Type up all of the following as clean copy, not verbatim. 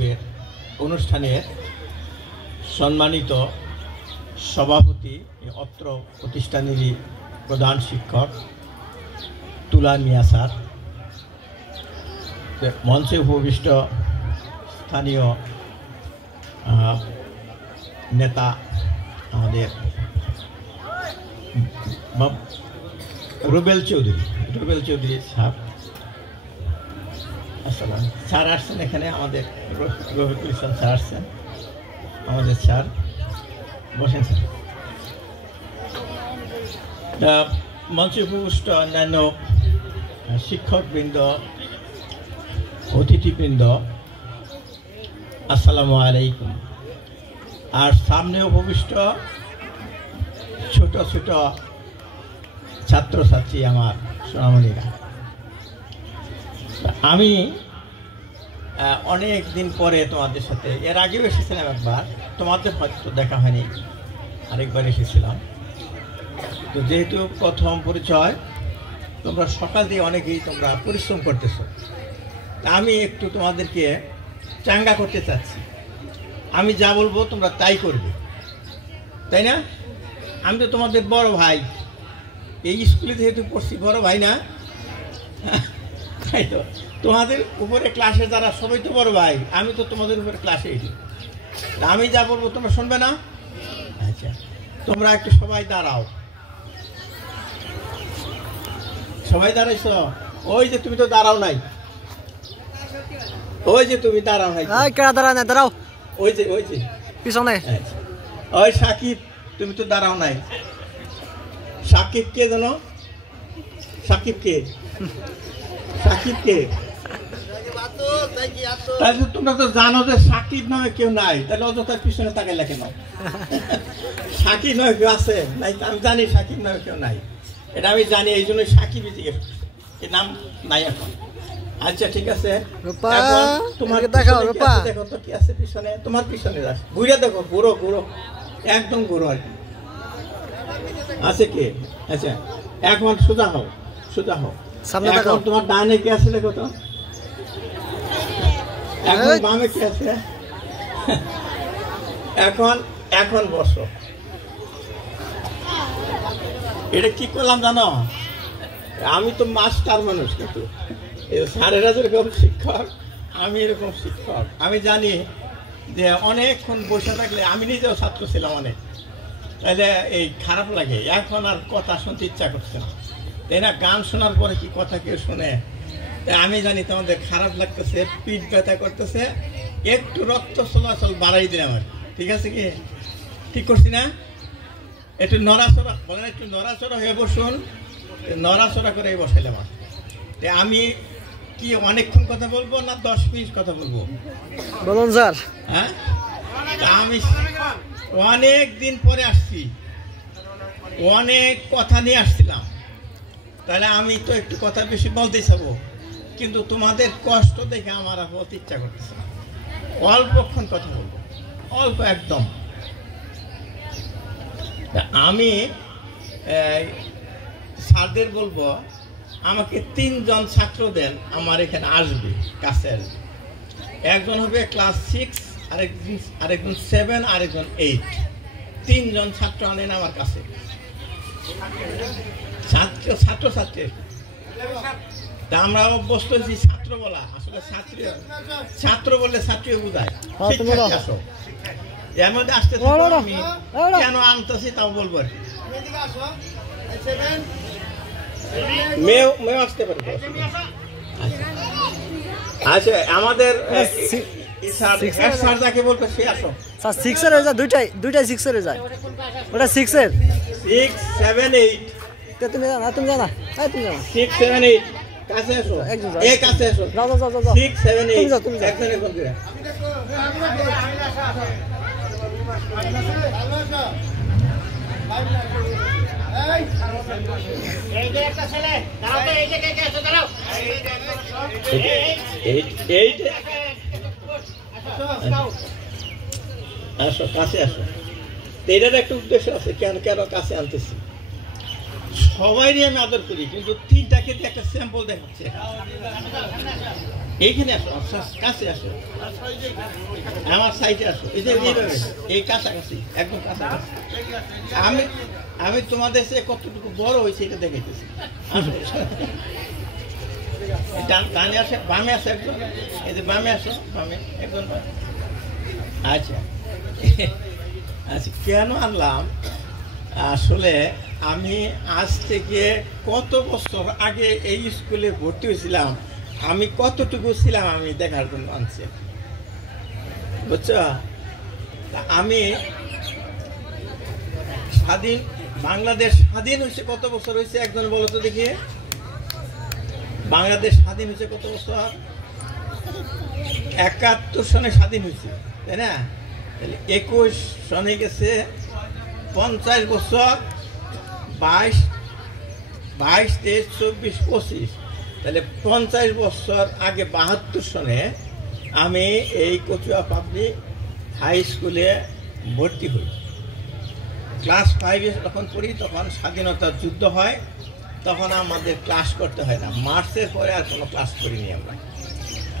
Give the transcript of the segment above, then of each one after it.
আজকের অনুষ্ঠানের সম্মানিত সভাপতি, অত্র প্রতিষ্ঠানেরই প্রধান শিক্ষক তুলা মিয়া স্যার, মঞ্চে উপবিষ্ট স্থানীয় নেতা আমাদের রুবেল চৌধুরী সাহেব, আসসালাম। স্যার আসছেন এখানে, আমাদের রফিকুল ইসলাম স্যার আসছেন, আমাদের স্যার বসেন স্যার। মঞ্চে উপবিষ্ট অন্যান্য শিক্ষকবৃন্দ, অতিথিবৃন্দ, আসসালামু আলাইকুম। আর সামনে উপবিষ্ট ছোট ছোট ছাত্রছাত্রী, আমার সোনামণিরা, আমি অনেক দিন পরে তোমাদের সাথে, এর আগেও এসেছিলাম একবার, তোমাদের হয়তো দেখা হয়নি, আরেকবার এসেছিলাম। তো যেহেতু প্রথম পরিচয়, তোমরা সকাল দিয়ে অনেকেই তোমরা পরিশ্রম করতেছো, আমি একটু তোমাদেরকে চাঙ্গা করতে চাচ্ছি। আমি যা বলবো তোমরা তাই করবে, তাই না? আমি তো তোমাদের বড় ভাই, এই স্কুলে যেহেতু পড়ছি, বড় ভাই না? তাই তো, তোমাদের উপরে ক্লাসে যারা সবাই তো বড় ভাই, আমি তো তোমাদের উপরে ক্লাসে এসি। আমি যা বলবো তোমরা শুনবে না? আচ্ছা, তোমরা একটু সবাই দাঁড়াও। সবাই দাঁড়াইছ? ওই যে তুমি তো দাঁড়াও নাই, ওই যে তুমি দাঁড়াও নাই, দাঁড়াও, ওই যে পিছনে ওই সাকিব, তুমি তো দাঁড়াও নাই। সাকিব কে জানো? সাকিব কে? তাহলে তোমরা তো জানো যে সাকিব নামে কেউ নাই, তাহলে অযথার পিছনে তাকাইলা কেন? সাকিব নয় কেউ আছে নাই? আমি জানি সাকিব নামে কেউ নাই, এটা আমি জানি, এই জন্য সাকিবই জিজ্ঞেস করছি, এর নাম নাই এখন। আচ্ছা ঠিক আছে, তোমার দেখো তো কি আছে পিছনে, তোমার পিছনে ঘুরে দেখো, ঘুরো একদম ঘুরো আর কি আছে কে। আচ্ছা এখন সোজা হও, এখন তোমার ডানে কে আছে দেখো তো, এখন বামে কে আছে, এখন বসো। এটা কি করলাম জানো? আমি তো মাস্টার মানুষ, কিন্তু স্যারেরা যেরকম শিক্ষক, আমি এরকম শিক্ষক। আমি জানি যে অনেকক্ষণ বসে থাকলে, আমি নিজেও ছাত্র ছিলাম অনেক, তাহলে এই খারাপ লাগে, এখন আর কথা শুনতে ইচ্ছা করছে না, তাই না? গান শোনার পরে কি কথা কেউ শুনে? তাই আমি জানি তোমাদের খারাপ লাগতেছে, পিঠ ব্যথা করতেছে, একটু রক্ত চলাচল বাড়াই দিলাম আর, ঠিক আছে কি? ঠিক করছি না? একটু নড়াচড়া বলেন, একটু নড়াচড়া হয়ে বসুন, নড়াচড়া করে বসাইলাম। আমি কি অনেকক্ষণ কথা বলবো না 10 মিনিট কথা বলবো? বলুন স্যার। হ্যাঁ, আমি অনেক দিন পরে আসছি, অনেক কথা নিয়ে আসছিলাম, তাহলে আমি তো একটু কথা বেশি বলতে চাবো, কিন্তু তোমাদের কষ্ট দেখে আমার বলতে ইচ্ছা করতেছে, অল্পক্ষণ কথা বলবো, অল্প একদম। আমি স্যারদের বলবো, আমাকে 3 জন ছাত্র দেন, আমার এখানে আসবে, কাছে আসবে। একজন হবে ক্লাস 6, আরেকজন 7, আরেকজন 8, 3 জন ছাত্র আনেন আমার কাছে। ছাত্রছাত্রী আমরা অভ্যস্ত হয়েছি ছাত্র বলা, আসলে ছাত্র বললে ছাত্রী বোঝায়। আসো, এর মধ্যে আসতে আমি কেন আনতেছি তাও বলবো আর কি। মেয়েও আসতে পারে। আচ্ছা, আমাদের স্যার যাকে বলতো সে আসো। স্যার 6 এর হয়ে যায়, দুইটাই 6 এর হয়ে যায়, ওটা 6 এর 6, 7, 8। তুমি জানা, তুমি জানা, 6, 7, 8 কাছে আসো, এই কাছে আসো, যাও 6, 7, 8 তুমি যাও। একজনে ফোন করে এই যে একটা ছেলে দাঁড়াও তো, এই যে কে আছে দাঁড়াও, এই আসো কাছে আসো। এটার একটা উদ্দেশ্য আছে, কেন কাছে আনতেছি। সবাইরই আমি আদর করি, কিন্তু 3টাকে একটা স্যাম্পল দেখাচ্ছে। এইখানে আসো, কাছে আসো, আমার সাইডে আসো, এই যে এইভাবে এই কাছাকাছি, একদম কাছাকাছি। আমি আমি তোমাদের সে কতটুকু বড় হয়েছে এটা দেখাইতেছি। ডানে আসে, বামে আসে একজন, এই যে বামে আসো, বামে একজন। আচ্ছা আচ্ছা, কেন আনলাম? আসলে আমি আজ থেকে কত বছর আগে এই স্কুলে ভর্তি হয়েছিলাম, আমি কতটুকু ছিলাম আমি দেখার জন্য আনছি, বুঝছো? আমি বাংলাদেশ স্বাধীন হয়েছে কত বছর হয়েছে একজন বলো তো দেখি। বাংলাদেশ স্বাধীন হয়েছে কত বছর? 71 সনে স্বাধীন হয়েছে, তাই না? তাহলে 21 সনে গেছে 50 বছর, 22, 23, 24, 25, তাহলে 50 বছর আগে 72 সনে আমি এই কচুয়া পাবলিক হাই স্কুলে ভর্তি হই। ক্লাস 5-এ যখন পড়ি তখন স্বাধীনতার যুদ্ধ হয়, তখন আমাদের ক্লাস করতে হয় না। মার্চের পরে আর কোনো ক্লাস করিনি আমরা,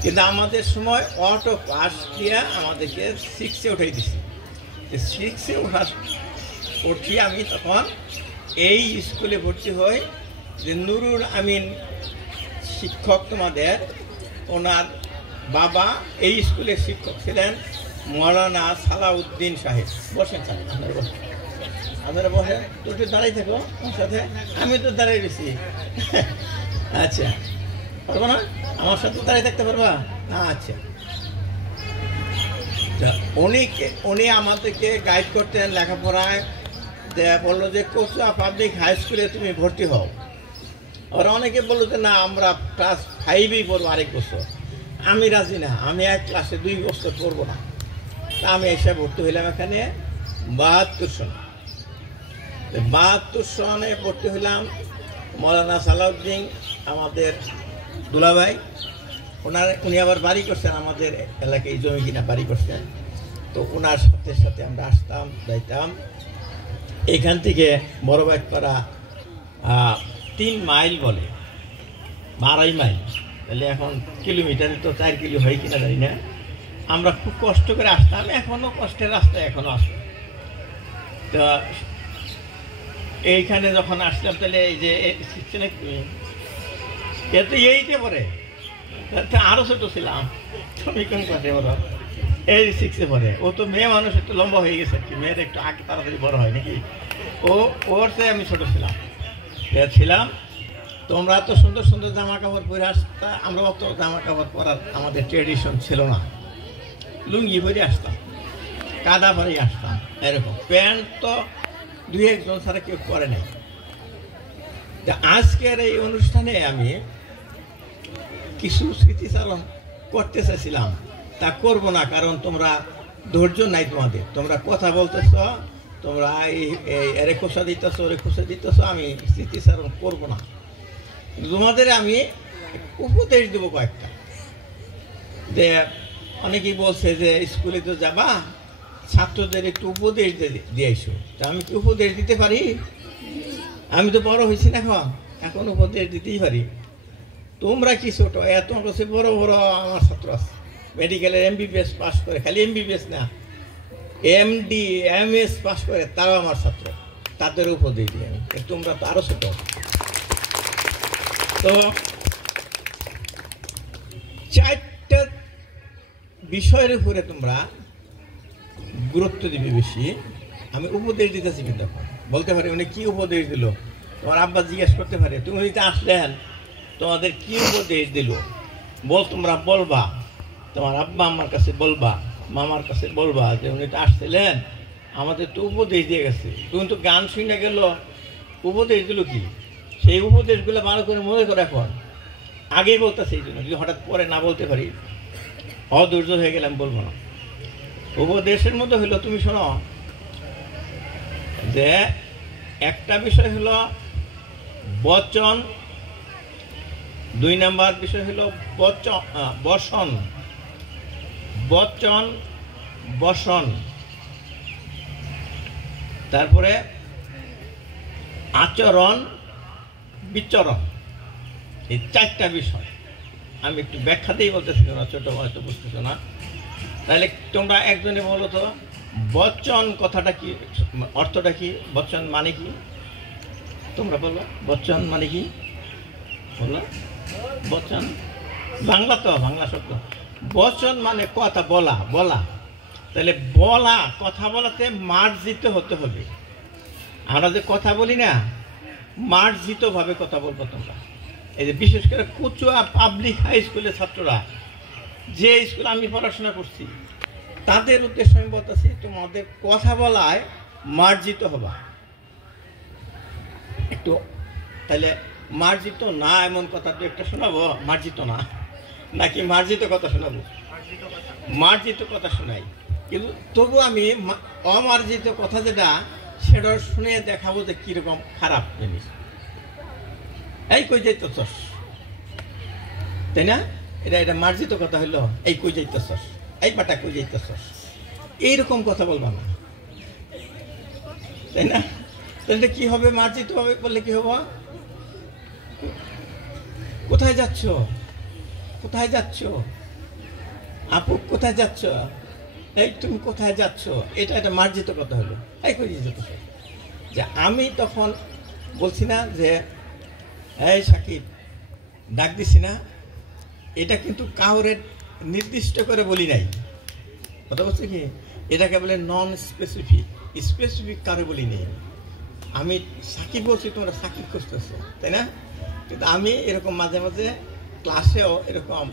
কিন্তু আমাদের সময় অটো পাস দিয়ে আমাদেরকে 6-এ উঠাই দিছি। 6-এ উঠি আমি তখন এই স্কুলে ভর্তি হই, যে নুরুল আমিন শিক্ষক তোমাদের, ওনার বাবা এই স্কুলের শিক্ষক ছিলেন মৌলানা সালাউদ্দিন সাহেব। বসেন স্যার, আপনারা বসেন, দুটো দাঁড়াই থাকো আমার সাথে, আমি তো দাঁড়াই গেছি। আচ্ছা, পারবো না? আমার সাথে দাঁড়িয়ে থাকতে পারবা? আচ্ছা, উনি আমাদেরকে গাইড করতেন লেখাপড়ায়। বললো যে কচুয়া পাবলিক হাই স্কুলে তুমি ভর্তি হও। ওরা অনেকে বললো যে না, আমরা ক্লাস 5-এই পড়বো আরেক বছর। আমি রাজি না, আমি এক ক্লাসে 2 বছর পড়বো না। তা আমি এসে ভর্তি হইলাম এখানে 72 সনে। 72 সনে ভর্তি হইলাম। মৌলানা সালাউদ্দিন আমাদের দুলাভাই, উনি আবার বাড়ি করছেন আমাদের এলাকায়, জমি কিনা বাড়ি করছেন। তো ওনার সাথে সাথে আমরা আসতাম যাইতাম। এখান থেকে বড়বাইপাড়া 3 মাইল বলে, 2.5 মাইল, তাহলে এখন কিলোমিটারে তো 4 কিলো হয় কিনা জানি না। আমরা খুব কষ্ট করে আসতাম, এখনও কষ্টের রাস্তায় এখনও আসতাম। তো এইখানে যখন আসলাম, তাহলে এই যে এতে এইটে পরে, আরও ছোটো ছিলাম। তুমি কোন ক্লাসে বলো? এই 6-এ পরে। ও তো মেয়ে মানুষ, একটু লম্বা হয়ে গেছে আর কি, মেয়ের একটু আগে তাড়াতাড়ি বড় হয় নাকি। ওর চেয়ে আমি ছোটো ছিলাম। তোমরা তো সুন্দর সুন্দর জামা কাপড় পরে আসতা, আমরা অত জামা কাপড় পরার আমাদের ট্রেডিশন ছিল না। লুঙ্গি পরে আসতাম, কাদা পরে আসতাম, এরকম। প্যান্ট তো 2-1 জন ছাড়া কেউ পরে নাই। আজকের এই অনুষ্ঠানে আমি কিছু স্মৃতিচারণ করতে চাইছিলাম, তা করব না, কারণ তোমরা ধৈর্য নাই তোমাদের। তোমরা কথা বলতেছ, তোমরা এরে খোসা দিতেছ, ওরে খোসা দিতেছ, আমি স্মৃতিচারণ করব না। তোমাদের আমি উপদেশ দেবো কয়েকটা। যে অনেকেই বলছে যে স্কুলে তো যাবা, ছাত্রদের একটু উপদেশ দিয়েছো। তা আমি কি উপদেশ দিতে পারি? আমি তো বড় হয়েছি না, এখন উপদেশ দিতেই পারি। তোমরা কি ছোট, এত কাছে বড় বড় আমার ছাত্র আছে, মেডিকেলের MBBS পাস করে, খালি MBBS না, MD MS পাস করে, তারাও আমার ছাত্র। তাদের উপদেশ দিই আমি, তোমরা তো আরো ছোট। তো 4টা বিষয়ের উপরে তোমরা গুরুত্ব দিবে বেশি। আমি উপদেশ দিতেছি, কিন্তু বলতে পারি উনি কি উপদেশ দিল, তোমার আব্বা জিজ্ঞেস করতে পারে, তুমি তো আসলেন, তোমাদের কি উপদেশ দিল তোমরা বলবা। তোমার আব্বা আমার কাছে বলবা, মামার কাছে বলবা যে উনি তো আসছিলেন, আমাদের তো উপদেশ দিয়ে গেছে। তুমি তো গান শুনে গেল, উপদেশ দিল কি? সেই উপদেশগুলো ভালো করে মনে করে এখন আগেই বলতেছে। এই জন্য যদি হঠাৎ পরে না বলতে পারি, অধৈর্য হয়ে গেলাম, বলবো না। উপদেশের মধ্যে হলো, তুমি শোনো, যে একটা বিষয় হলো বচন, 2 নাম্বার বিষয় হলো বসন, বচন বসন, তারপরে আচরণ বিচরণ। এই 4টা বিষয়। আমি একটু ব্যাখ্যা দিয়ে বলতেছি, তোমরা ছোট হয়তো বুঝতেছো না। তাহলে তোমরা একজনে বলো তো বচন কথাটা কি, অর্থটা কি, বচন মানে কি? তোমরা বলো বচন মানে কি? বলো বচন। বাংলা তো, বাংলা শব্দ। বচন মানে কথা বলা, বলা। তাহলে বলা, কথা বলাতে মার্জিত হতে হবে। আমরা যে কথা বলি না, মার্জিতভাবে কথা বলবো তোমরা। এই যে বিশেষ করে কুচুয়া পাবলিক হাই স্কুলের ছাত্ররা, যে স্কুলে আমি পড়াশোনা করছি, তাদের উদ্দেশ্যে আমি বলতেছি তোমাদের কথা বলায় মার্জিত হবা একটু। তাহলে মার্জিত না এমন কথা তো একটা শোনাবো, মার্জিত না নাকি মার্জিত কথা শোনাবো? মার্জিত কথা শোনাই, কিন্তু তবু আমি অমার্জিত কথা যেটা, সেটা শুনে দেখাবো যে কিরকম খারাপ জিনিস। এই কই যাইতেছস, তাই না? এটা মার্জিত কথা হইলো, এই কই যাইতেছস, এই বাটা কই যাইতেছস, এইরকম কথা বলবা না, তাই না? তাহলে কি হবে? মার্জিত হবে বললে কি হবো? কোথায় যাচ্ছ, কোথায় যাচ্ছ আপু, কোথায় যাচ্ছ, এই তুমি কোথায় যাচ্ছ, এটা মার্জিত কথা হলো। এই কই যেতেছ, যে আমি তখন বলছি না যে এই সাকিব ডাক দিছি না, এটা কিন্তু কাউরে নির্দিষ্ট করে বলি নাই। কথা বলছে কি, এটাকে বলে নন স্পেসিফিক, স্পেসিফিক কারো বলি নেই। আমি সাকিব বলছি, তোমরা সাকিব খুঁজতেছো, তাই না? কিন্তু আমি এরকম মাঝে মাঝে ক্লাসেও এরকম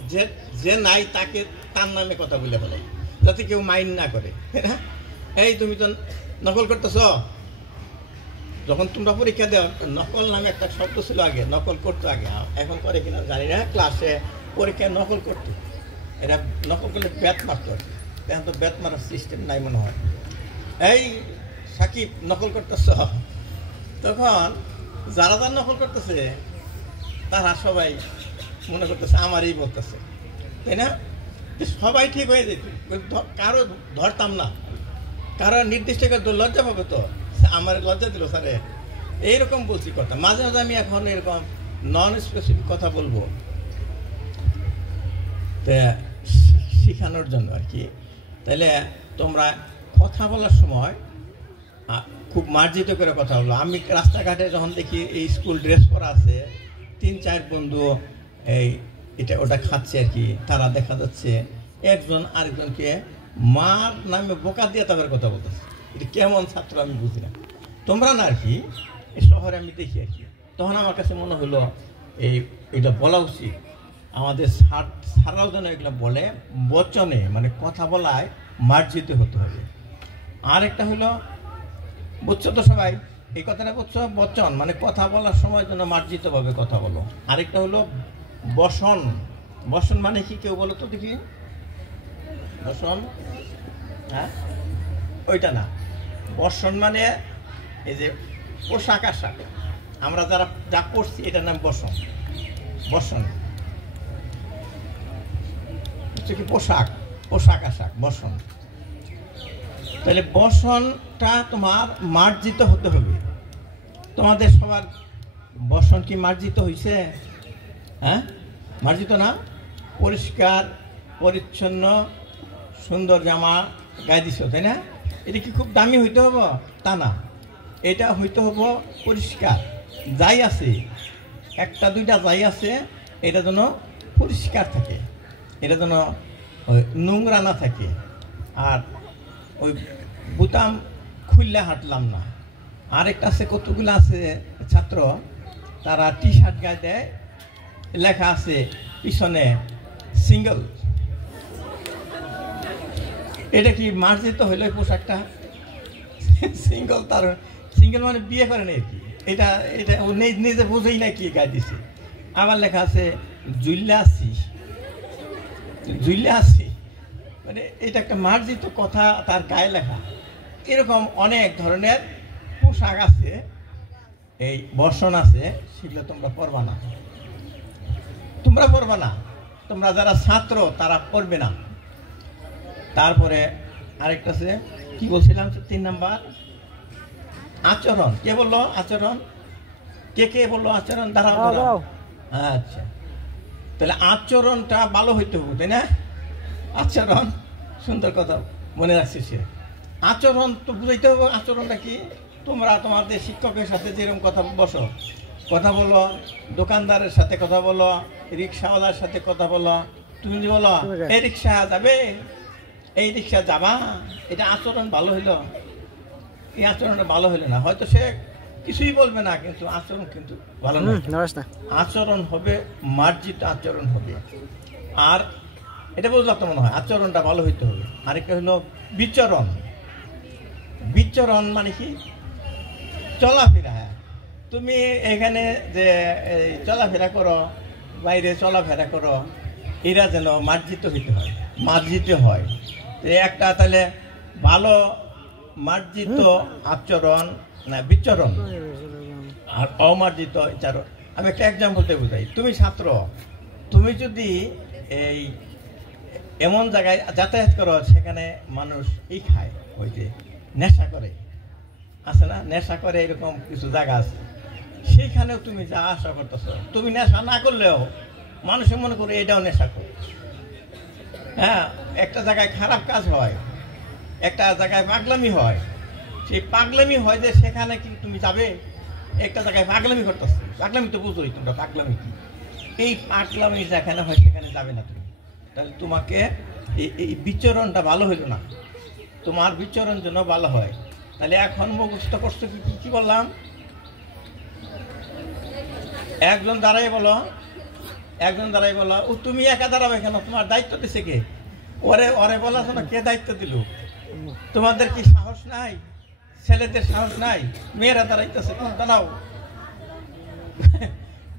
যে নাই তাকে তার নামে কথা বলে ফেলাই, যাতে কেউ মাইন্ড না করে, তাই না? এই তুমি তো নকল করতেছ। যখন তোমরা পরীক্ষা দেও, নকল নামে একটা শব্দ ছিল আগে, নকল করতো আগে, এখন করে কিনা জানি না। ক্লাসে পরীক্ষায় নকল করতো, এটা নকল করলে ব্যাট মারতো। এখন তো ব্যাট মারার সিস্টেম নাই মনে হয়। এই সাকিব নকল করতেছ, তখন যারা যারা নকল করতেছে তারা সবাই মনে করতেছে আমারই বলতেছে, তাই না? সবাই ঠিক হয়ে যেত, কারো ধরতাম না, কারো নির্দিষ্ট লজ্জা পাবে তো, আমার লজ্জা দিল স্যারে, এইরকম বলছি কথা। মাঝে মাঝে আমি এখন এরকম নন স্পেসিফিক কথা বলবো শিখানোর জন্য আর কি। তাহলে তোমরা কথা বলার সময় খুব মার্জিত করে কথা বলো। আমি রাস্তাঘাটে যখন দেখি এই স্কুল ড্রেস পরা আছে, 3-4 বন্ধু এই এটা ওটা খাচ্ছে আর কি, তারা দেখা যাচ্ছে একজন আরেকজনকে মার নামে বোকা দিয়ে তাদের কথা বলতেছে। এটা কেমন ছাত্র আমি বুঝি না, তোমরা না আর কি, এই শহরে আমি দেখি আর কি। তখন আমার কাছে মনে হলো এটা বলা উচিত, আমাদের সারাও যেন এগুলো বলে, বচনে মানে কথা বলায় মার্জিত হতে হবে। আর একটা হলো, বুঝছো তো সবাই এই কথাটা, বুঝছো? বচন মানে কথা বলার সময় যেন মার্জিতভাবে কথা বলো। আরেকটা হলো বসন। বসন মানে কি কেউ বলো তো দেখি? বসন, হ্যাঁ ওইটা না। বসন মানে এই যে পোশাক আশাক, আমরা যারা যা করছি এটার নাম বসন। বসন হচ্ছে কি পোশাক, পোশাক আশাক, বসন। তাহলে বসনটা তোমার মার্জিত হতে হবে। তোমাদের সবার বসন কি মার্জিত হয়েছে? হ্যাঁ, মার্জিত না? পরিষ্কার পরিচ্ছন্ন সুন্দর জামা গায়ে দিছ, তাই না? এটা কি খুব দামি হইতে হবো তা না, এটা হইতে হবো পরিষ্কার। যাই আছে, একটা দুইটা যাই আছে, এটা যেন পরিষ্কার থাকে, এটা যেন নোংরা না থাকে। আর ওই বুতাম খুললে হাঁটলাম না। আরেকটা আছে, কতগুলো আছে ছাত্র, তারা টি শার্ট গায়ে দেয়, লেখা আছে পিছনে সিঙ্গেল। এটা কি মার্জিত হইল এই পোশাকটা? সিঙ্গেল, তার সিঙ্গেল মানে বিয়ে করে না আর কি। এটা এটা ও নিজে বোঝেই না কি গায়ে দিছে। আবার লেখা আছে জুইল্লা আসি, জুইল্লা আসি, মানে এটা একটা মার্জিত কথা তার গায়ে লেখা। এরকম অনেক ধরনের পোশাক আছে, এই বর্ষণ আছে, সেগুলো তোমরা পড়বা না, তোমরা পড়বা না। তোমরা যারা ছাত্র তারা পড়বে না। তারপরে আরেকটা আছে, কি বলছিলাম 3 নাম্বার, আচরণ। কে বললো আচরণ? কে কে বললো আচরণ? দাঁড়াও। আচ্ছা, তাহলে আচরণটা ভালো হইতে হবে, তাই না? আচরণ, সুন্দর কথা মনে রাখছি সে। আচরণ তো বুঝাইতে হবে। আচরণটা কি? তোমরা তোমাদের শিক্ষকের সাথে যেরকম কথা বলো, দোকানদারের সাথে কথা বলো, রিক্সাওয়ালার সাথে কথা বলো। তুমি যদি বলো এই রিক্সা যাবে, এই রিক্সা যাবা, এটা আচরণ ভালো হইল? এই আচরণটা ভালো হইল না। হয়তো সে কিছুই বলবে না, কিন্তু আচরণ কিন্তু ভালো না। আচরণ হবে মার্জিত আচরণ হবে। আর এটা বুঝলাম তো মনে হয় আচরণটা ভালো হইতে হবে। আরেকটা হলো বিচরণ। বিচরণ মানে কি? চলাফেরা। হ্যাঁ, তুমি এখানে যে চলাফেরা করো, বাইরে চলাফেরা করো, এরা যেন মার্জিত হইতে হয়, মার্জিত হয়। একটা তাহলে ভালো মার্জিত আচরণ না বিচরণ, আর অমার্জিত আচরণ। আমি একটা এক্সাম্পলতে বুঝাই। তুমি ছাত্র, তুমি যদি এই এমন জায়গায় যাতায়াত করো সেখানে মানুষ খায়, ওই যে নেশা করে, আছে না? নেশা করে, এরকম কিছু জায়গা আছে, সেইখানেও তুমি যা আশা করতেছো, তুমি নেশা না করলেও মানুষে মনে করে এটাও নেশা করে। হ্যাঁ, একটা জায়গায় খারাপ কাজ হয়, একটা জায়গায় পাগলামি হয়, সেই পাগলামি হয় যে সেখানে কি তুমি যাবে? একটা জায়গায় পাগলামি করতেছো, পাগলামি তো বুঝোই তোমরা পাগলামি কি। এই পাগলামি যেখানে হয় সেখানে যাবে না তুমি। তাহলে তোমাকে এই বিচরণটা ভালো হইল না, তোমার বিচরণ যেন ভালো হয়। তাহলে এখন মুখস্থ করছো কি বললাম? একজন দাঁড়াই বলো, ও তুমি একা দাঁড়াবে কেন? তোমার দায়িত্ব দিছে কে? ওরে বলা শোনো, কে দায়িত্ব দিল? তোমাদের কি সাহস নাই? ছেলেদের সাহস নাই? মেয়েরা দাঁড়াইতেছে, দাঁড়াও।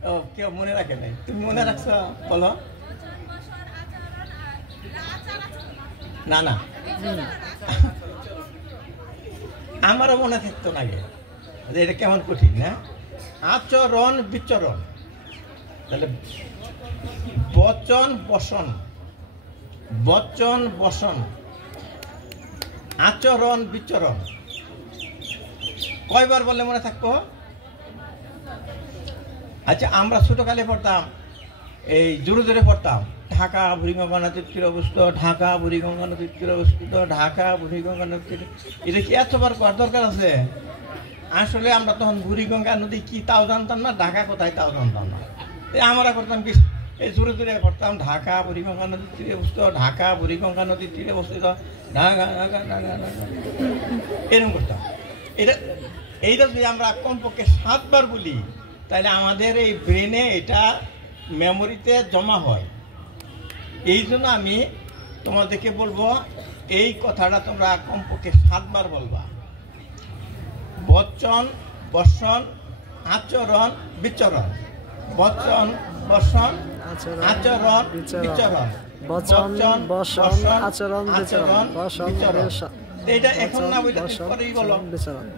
ও কেউ মনে রাখে নাই, তুমি মনে রাখছো? বলো। না আমারও মনে থাকতো না গে, এটা কেমন কঠিন না? আচরণ বিচরণ। তাহলে বচন বসন, আচরণ বিচরণ কয়বার বললে মনে থাকবো? আচ্ছা, আমরা ছোটকালে পড়তাম, এই জোরে জোরে পড়তাম, ঢাকা বুড়িগঙ্গা নদীর তীরে অবস্থিত, ঢাকা বুড়িগঙ্গা নদীর তীরে অবস্থিত, ঢাকা বুড়িগঙ্গা নদীর। এটা কি এতবার করার দরকার আছে? আসলে আমরা তখন বুড়িগঙ্গা নদী কি তাও জানতাম না, ঢাকা কোথায় তাও জানতাম না। আমরা করতাম কি, এই জোরে জোরে পড়তাম, ঢাকা বুড়িগঙ্গা নদীর তীরে অবস্থিত, ঢাকা বুড়িগঙ্গা নদীর তীরে অবস্থিত, ঢাকা ঢাকা ঢাকা ঢাকা, এরকম করতাম। এইটা যদি আমরা কমপক্ষে 7 বার বলি, তাহলে আমাদের এই ব্রেনে এটা মেমোরিতে জমা হয়। এই জন্য আমি তোমাদেরকে বলবো, এই কথাটা তোমরা কমপক্ষে 7 বার বলবা। বচন বসন আচরণ বিচরণ, বচন বসন আচরণ বিচরণ, বচন বসন আচরণ বিচরণ, এটা এখন না বললে পরেই বলো,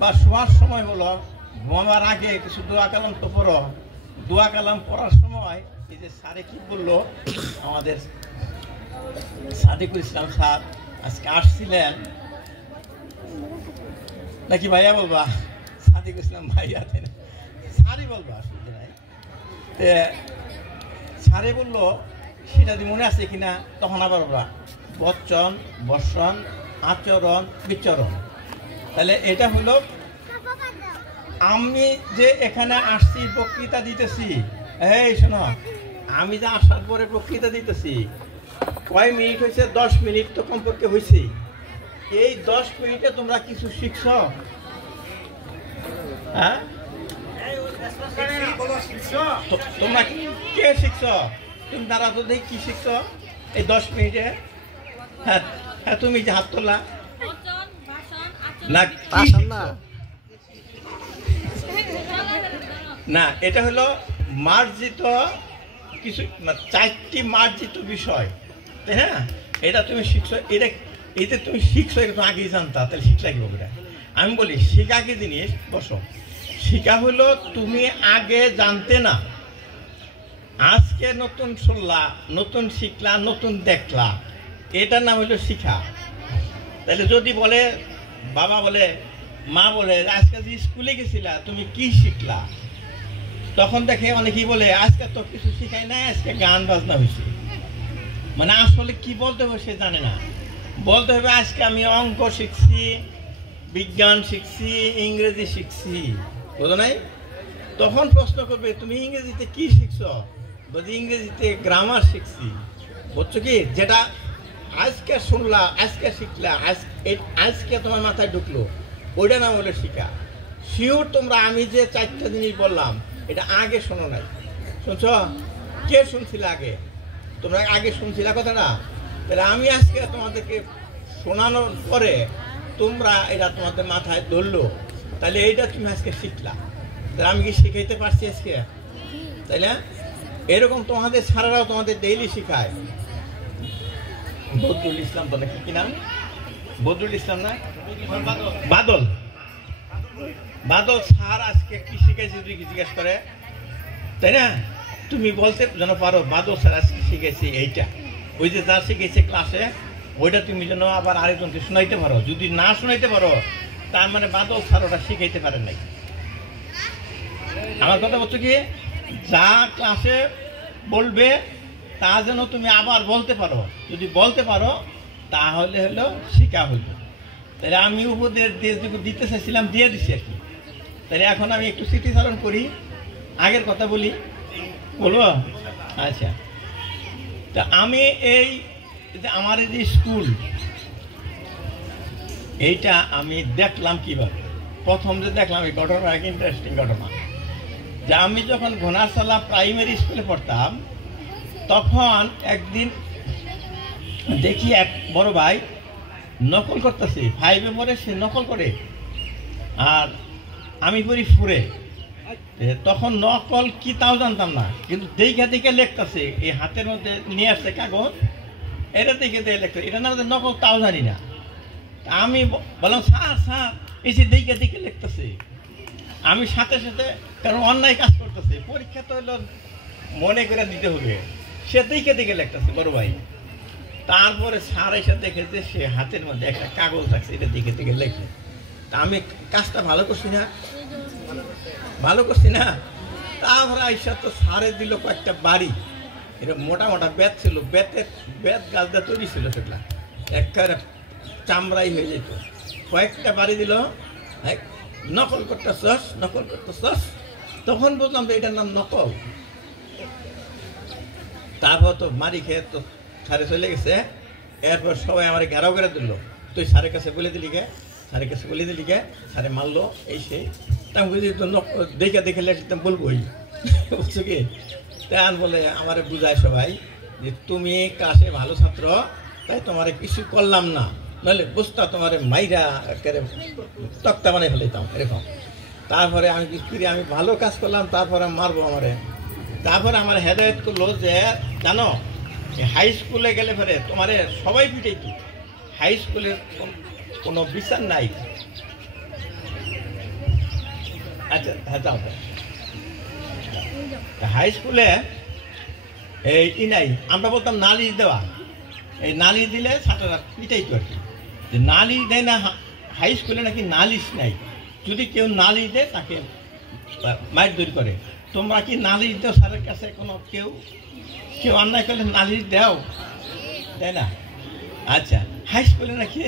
বা শোয়ার সময় বলো, ঘুমাবার আগে কিছু দোয়া কালাম তো পড়ো। দোয়া কালাম পড়ার সময় এই যে স্যারে কি বললো, আমাদের সাদিকুল ইসলাম স্যার আজকে আসছিলেন নাকি? ভাইয়া বলবা? সাদিকুল ইসলাম ভাইয়া, তাই না? স্যারই বলবা, অসুবিধা নাই। স্যারে বললো, সেটা যদি মনে আছে কিনা তখন আবার বলবা, বচন বসন আচরণ বিচরণ। তাহলে এটা হলো, আমি যে এখানে আসছি বক্তৃতা দিতেছি, এই শোনো, আমি যে আসার পরে বক্তৃতা দিতেছি, কয় মিনিট হয়েছে? 10 মিনিট তো কমপক্ষে হয়েছে। এই 10 মিনিটে তোমরা কিছু শিখছ? হ্যাঁ, তোমরা কে শিখছ? তুমি তারা তো দেখি কি শিখছ এই 10 মিনিটে? হ্যাঁ হ্যাঁ, তুমি যে হাত তোলা না, না, এটা হলো মার্জিত কিছু, 4টি মার্জিত বিষয়, তাই না? এটা তুমি শিখছো, এটা তুমি শিখছো, এটা তো আগেই জানতা, তাহলে শিখলা কি হবে? আমি বলি, শিখা কি জিনিস? বসো। শিখা হলো তুমি আগে জানতে না, আজকে নতুন শুনলা, নতুন শিখলা, নতুন দেখলা, এটার নাম হলো শিখা। তাহলে যদি বলে বাবা বলে, মা বলে, আজকে যে স্কুলে গেছিলা তুমি কি শিখলা? তখন দেখে অনেকেই বলে আজকে তো কিছু শিখায় নাই, আজকে গান বাজনা হয়েছে। মানে আসলে কি বলতে হবে সে জানে না। বলতে হবে আজকে আমি অঙ্ক শিখছি, বিজ্ঞান শিখছি, ইংরেজি শিখছি, বুঝো নাই? তখন প্রশ্ন করবে তুমি ইংরেজিতে কি শিখছ? বলছি ইংরেজিতে গ্রামার শিখছি। বুঝছো কি? যেটা আজকে শুনলা, আজকে শিখলা, আজকে তোমার মাথায় ঢুকলো, ওইটা না বলে শিখা। শিওর তোমরা আমি যে 4টা জিনিস বললাম এটা আগে শোনো নাই। শুনছ? কে শুনছিল আগে? তোমরা আগে শুনছিলা কথাটা? তাহলে আমি আজকে তোমাদেরকে শোনানোর পরে তোমরা এটা তোমাদের মাথায় ধরলো, তাহলে এইটা তুমি আজকে শিখলা। তাহলে আমি কি শিখাইতে পারছি আজকে? তাই না? এরকম তোমাদের সারারাও তোমাদের ডেইলি শিখায়। বদরুল ইসলাম, তো নাকি কি নাম? বদরুল ইসলাম না? বাদল। বাদল স্যার আজকে কি শিখেছে তুই কি জিজ্ঞেস করে, তাই না? তুমি বলতে যেন পারো বাদল স্যার আজকে শিখেছি এইটা, ওই যে যা শিখেছে ক্লাসে ওইটা তুমি যেন আবার আরেকজনকে শোনাইতে পারো। যদি না শোনাইতে পারো তার মানে বাদল স্যার ওটা শিখাইতে পারেন নাই। আমার কথা বলছো কি, যা ক্লাসে বলবে তা যেন তুমি আবার বলতে পারো। যদি বলতে পারো তাহলে হলো শিখা হইল। তাহলে আমি উপদেশ দিতে চাইছিলাম, দিয়ে দিচ্ছি আর কি। তাহলে এখন আমি একটু স্মৃতিচারণ করি, আগের কথা বলি, বলবো? আচ্ছা, তা আমি এই যে আমার এই যে স্কুল, এইটা আমি দেখলাম কিভাবে। প্রথম যে দেখলাম এই ঘটনা এক ইন্টারেস্টিং ঘটনা, যে আমি যখন ঘোনারসালা প্রাইমারি স্কুলে পড়তাম তখন একদিন দেখি এক বড় ভাই নকল করতেছে, 5-এ পড়ে সে নকল করে, আর আমি পড়ি 4-এ। তখন নকল কি তাও জানতাম না, কিন্তু দেখে দেখে লিখতেছে, এই হাতের মধ্যে নিয়ে আসছে কাগজ, এটা দেখে দেখে লিখতে, এটা না নকল তাও জানি না। আমি বললাম স্যার স্যার এই যে দেখে দেখে লিখতেছে। আমি সাথে সাথে, কারণ অন্যায় কাজ করতেছে, পরীক্ষা তো হলো মনে করে দিতে হবে, সে দেখে দেখে লিখতেছে বড় ভাই। তারপরে স্যার এসে দেখেছে সে হাতের মধ্যে একটা কাগজ রাখছে, এটা দেখে দেখে লেখে। তা আমি কাজটা ভালো করছি না, ভালো করছি না? তারপরে আইসা তো স্যারে দিল কয়েকটা বাড়ি, এটা মোটা মোটা বেত ছিল, বেত গাছটা তৈরি ছিল, সেগুলা একেবারে চামড়াই হয়ে যেত। কয়েকটা বাড়ি দিল, নকল করতেছস, নকল করতেছস। তখন বুঝলাম যে এটার নাম নকল। তারপর তো মারি খেয়ে তো স্যারে চলে গেছে। এরপর সবাই আমার ঘেরাও করে দিল, তুই স্যারের কাছে বলে দিলি গে, স্যারের কাছে বলে দিলি গে, স্যারে মারলো এই সেই। তা বুঝি তো দেখে দেখে লেখতাম বলবোই, বুঝছো কি? তেমন বলে আমার বুঝায় সবাই যে তুমি ক্লাসে ভালো ছাত্র, তাই তোমার কিছু করলাম না, নাহলে বুঝতা তোমার মাইরা তক্তা বানাই ফেলাইতাম এরকম। তারপরে আমি কি আমি ভালো কাজ করলাম, তারপরে মারবো আমারে। তারপরে আমার হেদায়ত করলো যে জানো হাই স্কুলে গেলে পরে তোমার সবাই পিটাইত, হাই স্কুলের কোনো বিচার নাই। আচ্ছা হ্যাঁ, যাও। হাই স্কুলে এই নাই, আমরা বলতাম নালিশ দেওয়া। এই নালিশ দিলে ছাত্ররা পিটাইতো আর কি, যে নালিশ দেয় না হাই স্কুলে, নাকি নালিশ নাই, যদি কেউ নালিশ দেয় তাকে মাইর দৌড় করে। তোমরা কি নালিশ দাও স্যারের কাছে? কোনো কেউ অন্যায় করলে নালিশ দাও, তাই না? আচ্ছা, হাই স্কুলে নাকি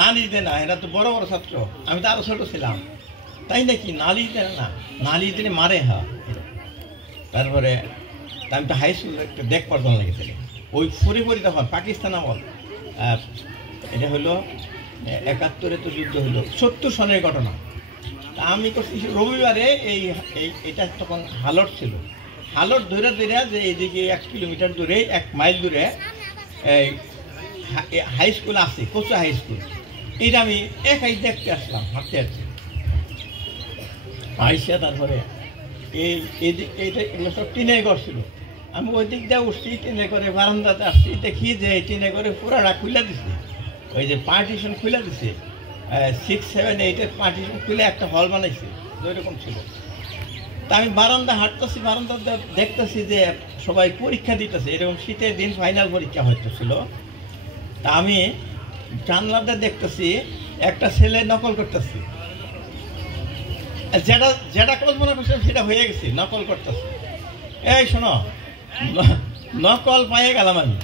নালিশ দেয় না, এরা তো বড় বড় ছাত্র, আমি তো আরো ছোট ছিলাম, তাই নাকি নালিশ দেয় না, নালিশ দিলে মারে। হ্যাঁ, তারপরে আমি তো হাই স্কুল একটা দেখ পড়তাম লেগেছিল, ওই পরি তখন পাকিস্তান আমল, এটা হলো 71-এ তো যুদ্ধ হলো, 70 সনের ঘটনা। আমি করছি রবিবারে এটা তখন হালট ছিল, হালট ধরে ধরে যে এইদিকে 1 কিলোমিটার দূরে, 1 মাইল দূরে এই হাই স্কুল আছে, কোচা হাই স্কুল। এটা আমি একাই দেখতে আসলাম, হাঁটতে হাঁটতে আইসা। তারপরে এইটা এগুলো সব টিনে ঘর ছিল, আমি ওই দিক দিয়ে উঠছি, টিনে করে বারান্দাতে আসছি, দেখি যে টিনে করে পুরাটা খুলে দিছে, ওই যে পার্টিশন খুলে দিছে, 6, 7, 8-এর পার্টিশন খুলে একটা হল বানাইছে, ওইরকম ছিল। তা আমি বারান্দা হাঁটতেছি, বারান্দাতে দেখতেছি যে সবাই পরীক্ষা দিতেছে, এরকম শীতের দিন ফাইনাল পরীক্ষা হয়তো ছিল। তা আমি জানলাতে দেখতেছি একটা ছেলে নকল করতেছি, যেটা যেটা কল্পনা করছে সেটা হয়ে গেছে, নকল করতেছে। এই শোনো, নকল পাইয়ে গেলাম আমি।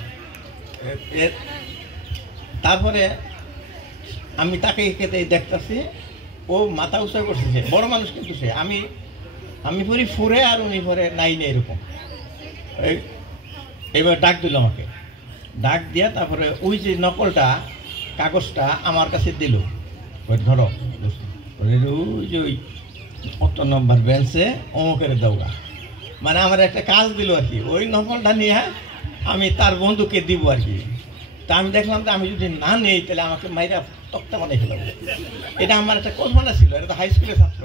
তারপরে আমি তাকে খেতে দেখতেছি, ও মাথা উঁচা করতেছে, বড় মানুষ কিন্তু সে। আমি পড়ি 4-এ আর উনি পড়ে 9-এ, এরকম। এবার ডাক দিল আমাকে, ডাক দিয়া তারপরে ওই যে নকলটা কাগজটা আমার কাছে দিল, ওই ধরো ওই যে ওই 8 নম্বর বেঞ্চে অমুকের দৌড়া, মানে আমার একটা কাজ দিল আর কি। ওই নকলটা নিয়ে আমি তার বন্ধুকে দিব আর কি। তা আমি দেখলাম যে আমি যদি না নেই তাহলে আমাকে মাইরা তক্তা বানিয়ে ফেলাবো। এটা আমার একটা কল্পনা ছিল, এটা তো হাই স্কুলের ছাত্র।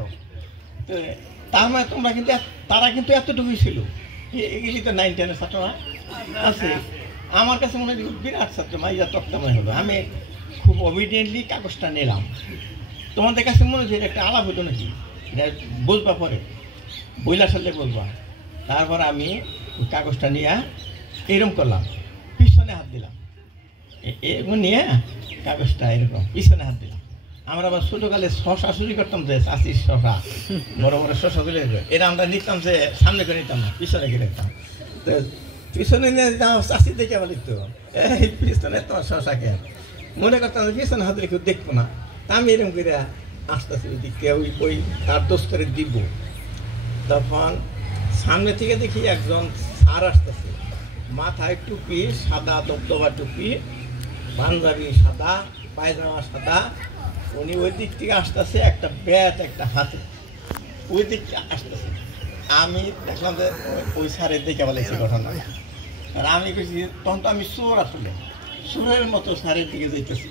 তো তার মানে তোমরা কিন্তু, তারা কিন্তু এতটুকুই ছিল, এগুলি তো 9-10-এর ছাত্র আছে। আমার কাছে মনে হয় বিরাট ছাত্র, মাইরা তক্তা বানিয়ে হলো। আমি খুব অবিডিয়েন্টলি কাগজটা নিলাম। তোমাদের কাছে মনে হচ্ছে এটা একটা আলাপ হতো নাকি, এটা বুঝবা পরে, বইলা সাথে বলবা। তারপর আমি কাগজটা নিয়ে এরকম করলাম, পিছনে হাত দিলাম, এরকম নিয়ে কাগজটা এরকম পিছনে হাত দিলাম। আমরা আবার ছোটকালে শশা চুরি করতাম, যে চাষির শশা, বড় বড় শশা চুরি, এটা আমরা নিতাম যে সামনে করে নিতাম না, পিছনে গিয়ে নিতাম। তো পিছনে নিয়ে দিতাম, চাষি দেখে আবার লিখতো, এই পিছনে তোমার শশা খেয়ে মনে করতাম পিছনে হাত রেখে দেখবো না। তা আমি এরকম করে আসতেছি ওইদিকে, ওই তার দোষ করে দিব। তখন সামনে থেকে দেখি একজন স্যার আসতেছে, মাথায় টুপি, সাদা দবদবা টুপি, পাঞ্জাবি সাদা, পায়জামা সাদা। উনি ওই দিক থেকে আসতেছে, একটা ব্যাট একটা হাতে, ওই দিক আসতেছে। আমি দেখলাম যে ওই স্যারের দেখে বলেছি ঘটনা। আর আমি কেছি, তখন তো আমি চোর, আসলে চোরের মতো স্যারের দিকে যাইতেছি,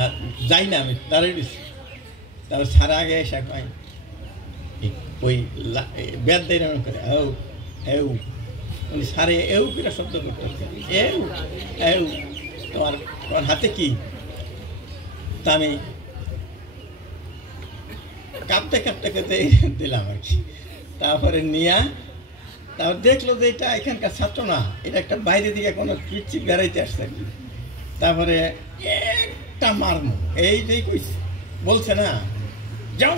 আর যাই না, আমি দাঁড়িয়ে দিচ্ছি। তারপর স্যার আগে এসে কয়, ওই ব্যাট দেয় এরকম করে, এও এও, উনি স্যারে এও কিরা শব্দ করতে, এও এও, তোমার হাতে কি? তা আমি কাঁপতে কাঁপতে কাঁপতে দিলাম আর কি। তারপরে নিয়ে তারপর দেখলো যে এটা এখানকার ছাত্র না, এটা একটা বাইরে দিকে কোনো পিচ্ছি বেড়াইতে আসছে আর কি। তারপরে একটা মারমু, এই যে বলছে না যাও,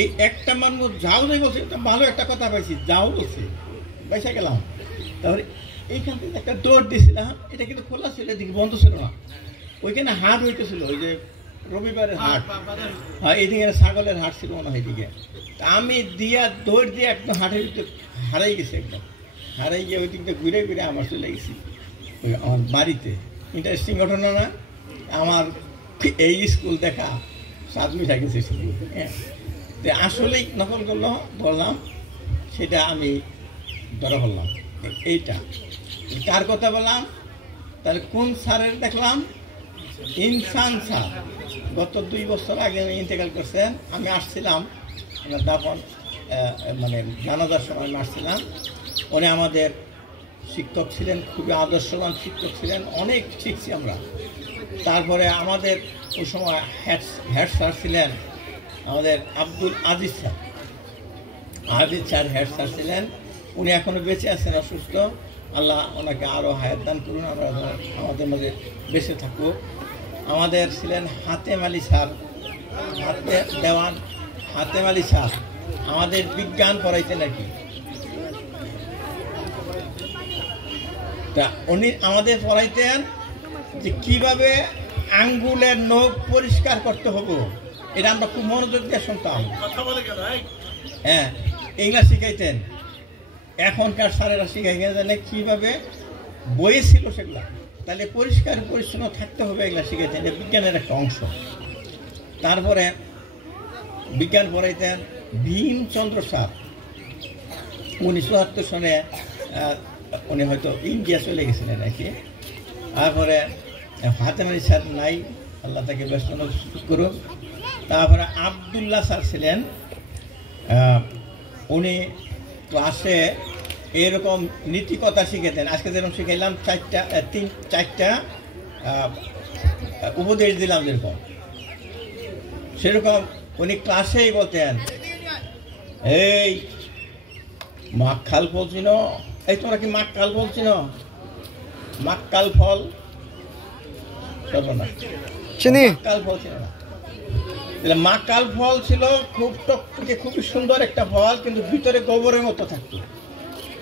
এই একটা মারমু, যাও যে বলছে, ভালো একটা কথা পাইছি, যাও বলছে, বেসে গেলাম। তারপরে এইখান থেকে একটা দৌড় দিয়েছিলাম, এটা কিন্তু খোলা ছিল, এদিকে বন্ধ ছিল না। ওইখানে হাট হইতেছিল, ওই যে রবিবারের হাট, হ্যাঁ, এইদিকে ছাগলের হাট ছিল মনে হয় এদিকে। আমি দিয়া দৌড় দিয়ে একদম হাটের ভিতরে হারাই গেছি, একদম হারাই গিয়ে ওই দিক দিয়ে ঘুরে ঘুরে আমার চলে গেছি আমার বাড়িতে। ইন্টারেস্টিং ঘটনা না? আমার এই স্কুল দেখা স্বাদ মিঠা গেছে শুধু। হ্যাঁ, আসলেই নকল করলো, বললাম সেটা আমি ধরা বললাম। এইটা কার কথা বললাম? তাহলে কোন স্যারের দেখলাম? ইনসান স্যার, গত 2 বছর আগে ইন্তেকাল করছেন। আমি আসছিলাম দাফন, মানে জানাজার সময় আমি আসছিলাম। উনি আমাদের শিক্ষক ছিলেন, খুবই আদর্শবান শিক্ষক ছিলেন, অনেক শিখছি আমরা। তারপরে আমাদের ওই সময় হেড স্যার ছিলেন আমাদের Abdul Aziz sir, head sir ছিলেন। উনি এখনো বেঁচে আছেন, অসুস্থ। আল্লাহ ওনাকে আরও হায়াত দান করুন, আমরা আমাদের মাঝে বেঁচে থাকুক। আমাদের ছিলেন হাতেম আলী স্যার, দেওয়ান হাতেম আলী স্যার, আমাদের বিজ্ঞান পড়াইতেন আর কি। তা উনি আমাদের পড়াইতেন যে কীভাবে আঙ্গুলের নখ পরিষ্কার করতে হবে, এটা আমরা খুব মনোযোগ দিয়ে শুনতাম। হ্যাঁ, এগুলা শিখাইতেন। এখনকার স্যারেরা শিখাই জানে কীভাবে বই ছিল সেগুলা, তাহলে পরিষ্কার পরিচ্ছন্ন থাকতে হবে, এগুলা শিখাইতেন। এটা বিজ্ঞানের একটা অংশ। তারপরে বিজ্ঞান পড়াইতেন ভীমচন্দ্র স্যার, 1974 সনে উনি হয়তো ইন্ডিয়া চলে গেছিলেন আর কি। তারপরে হাতেম আলী স্যার নাই, আল্লাহ তাকে ব্যস্ত করুন। তারপরে আবদুল্লাহ স্যার ছিলেন, উনি ক্লাসে এরকম নীতিকথা শিখেতেন। আজকে যেরকম শিখাইলাম, 4টা উপদেশ দিলাম যেরকম, সেরকম উনি ক্লাসেই বলতেন, এই মাক্কাল ফল চিনো? এই তোমরা কি মাক্কাল ফল চিনো? মাক্কাল ফল, মাক্কাল ফল চিনো না? মাকাল ফল ছিল খুব টকটকে, খুবই সুন্দর একটা ফল, কিন্তু ভিতরে গোবরের মতো থাকতো।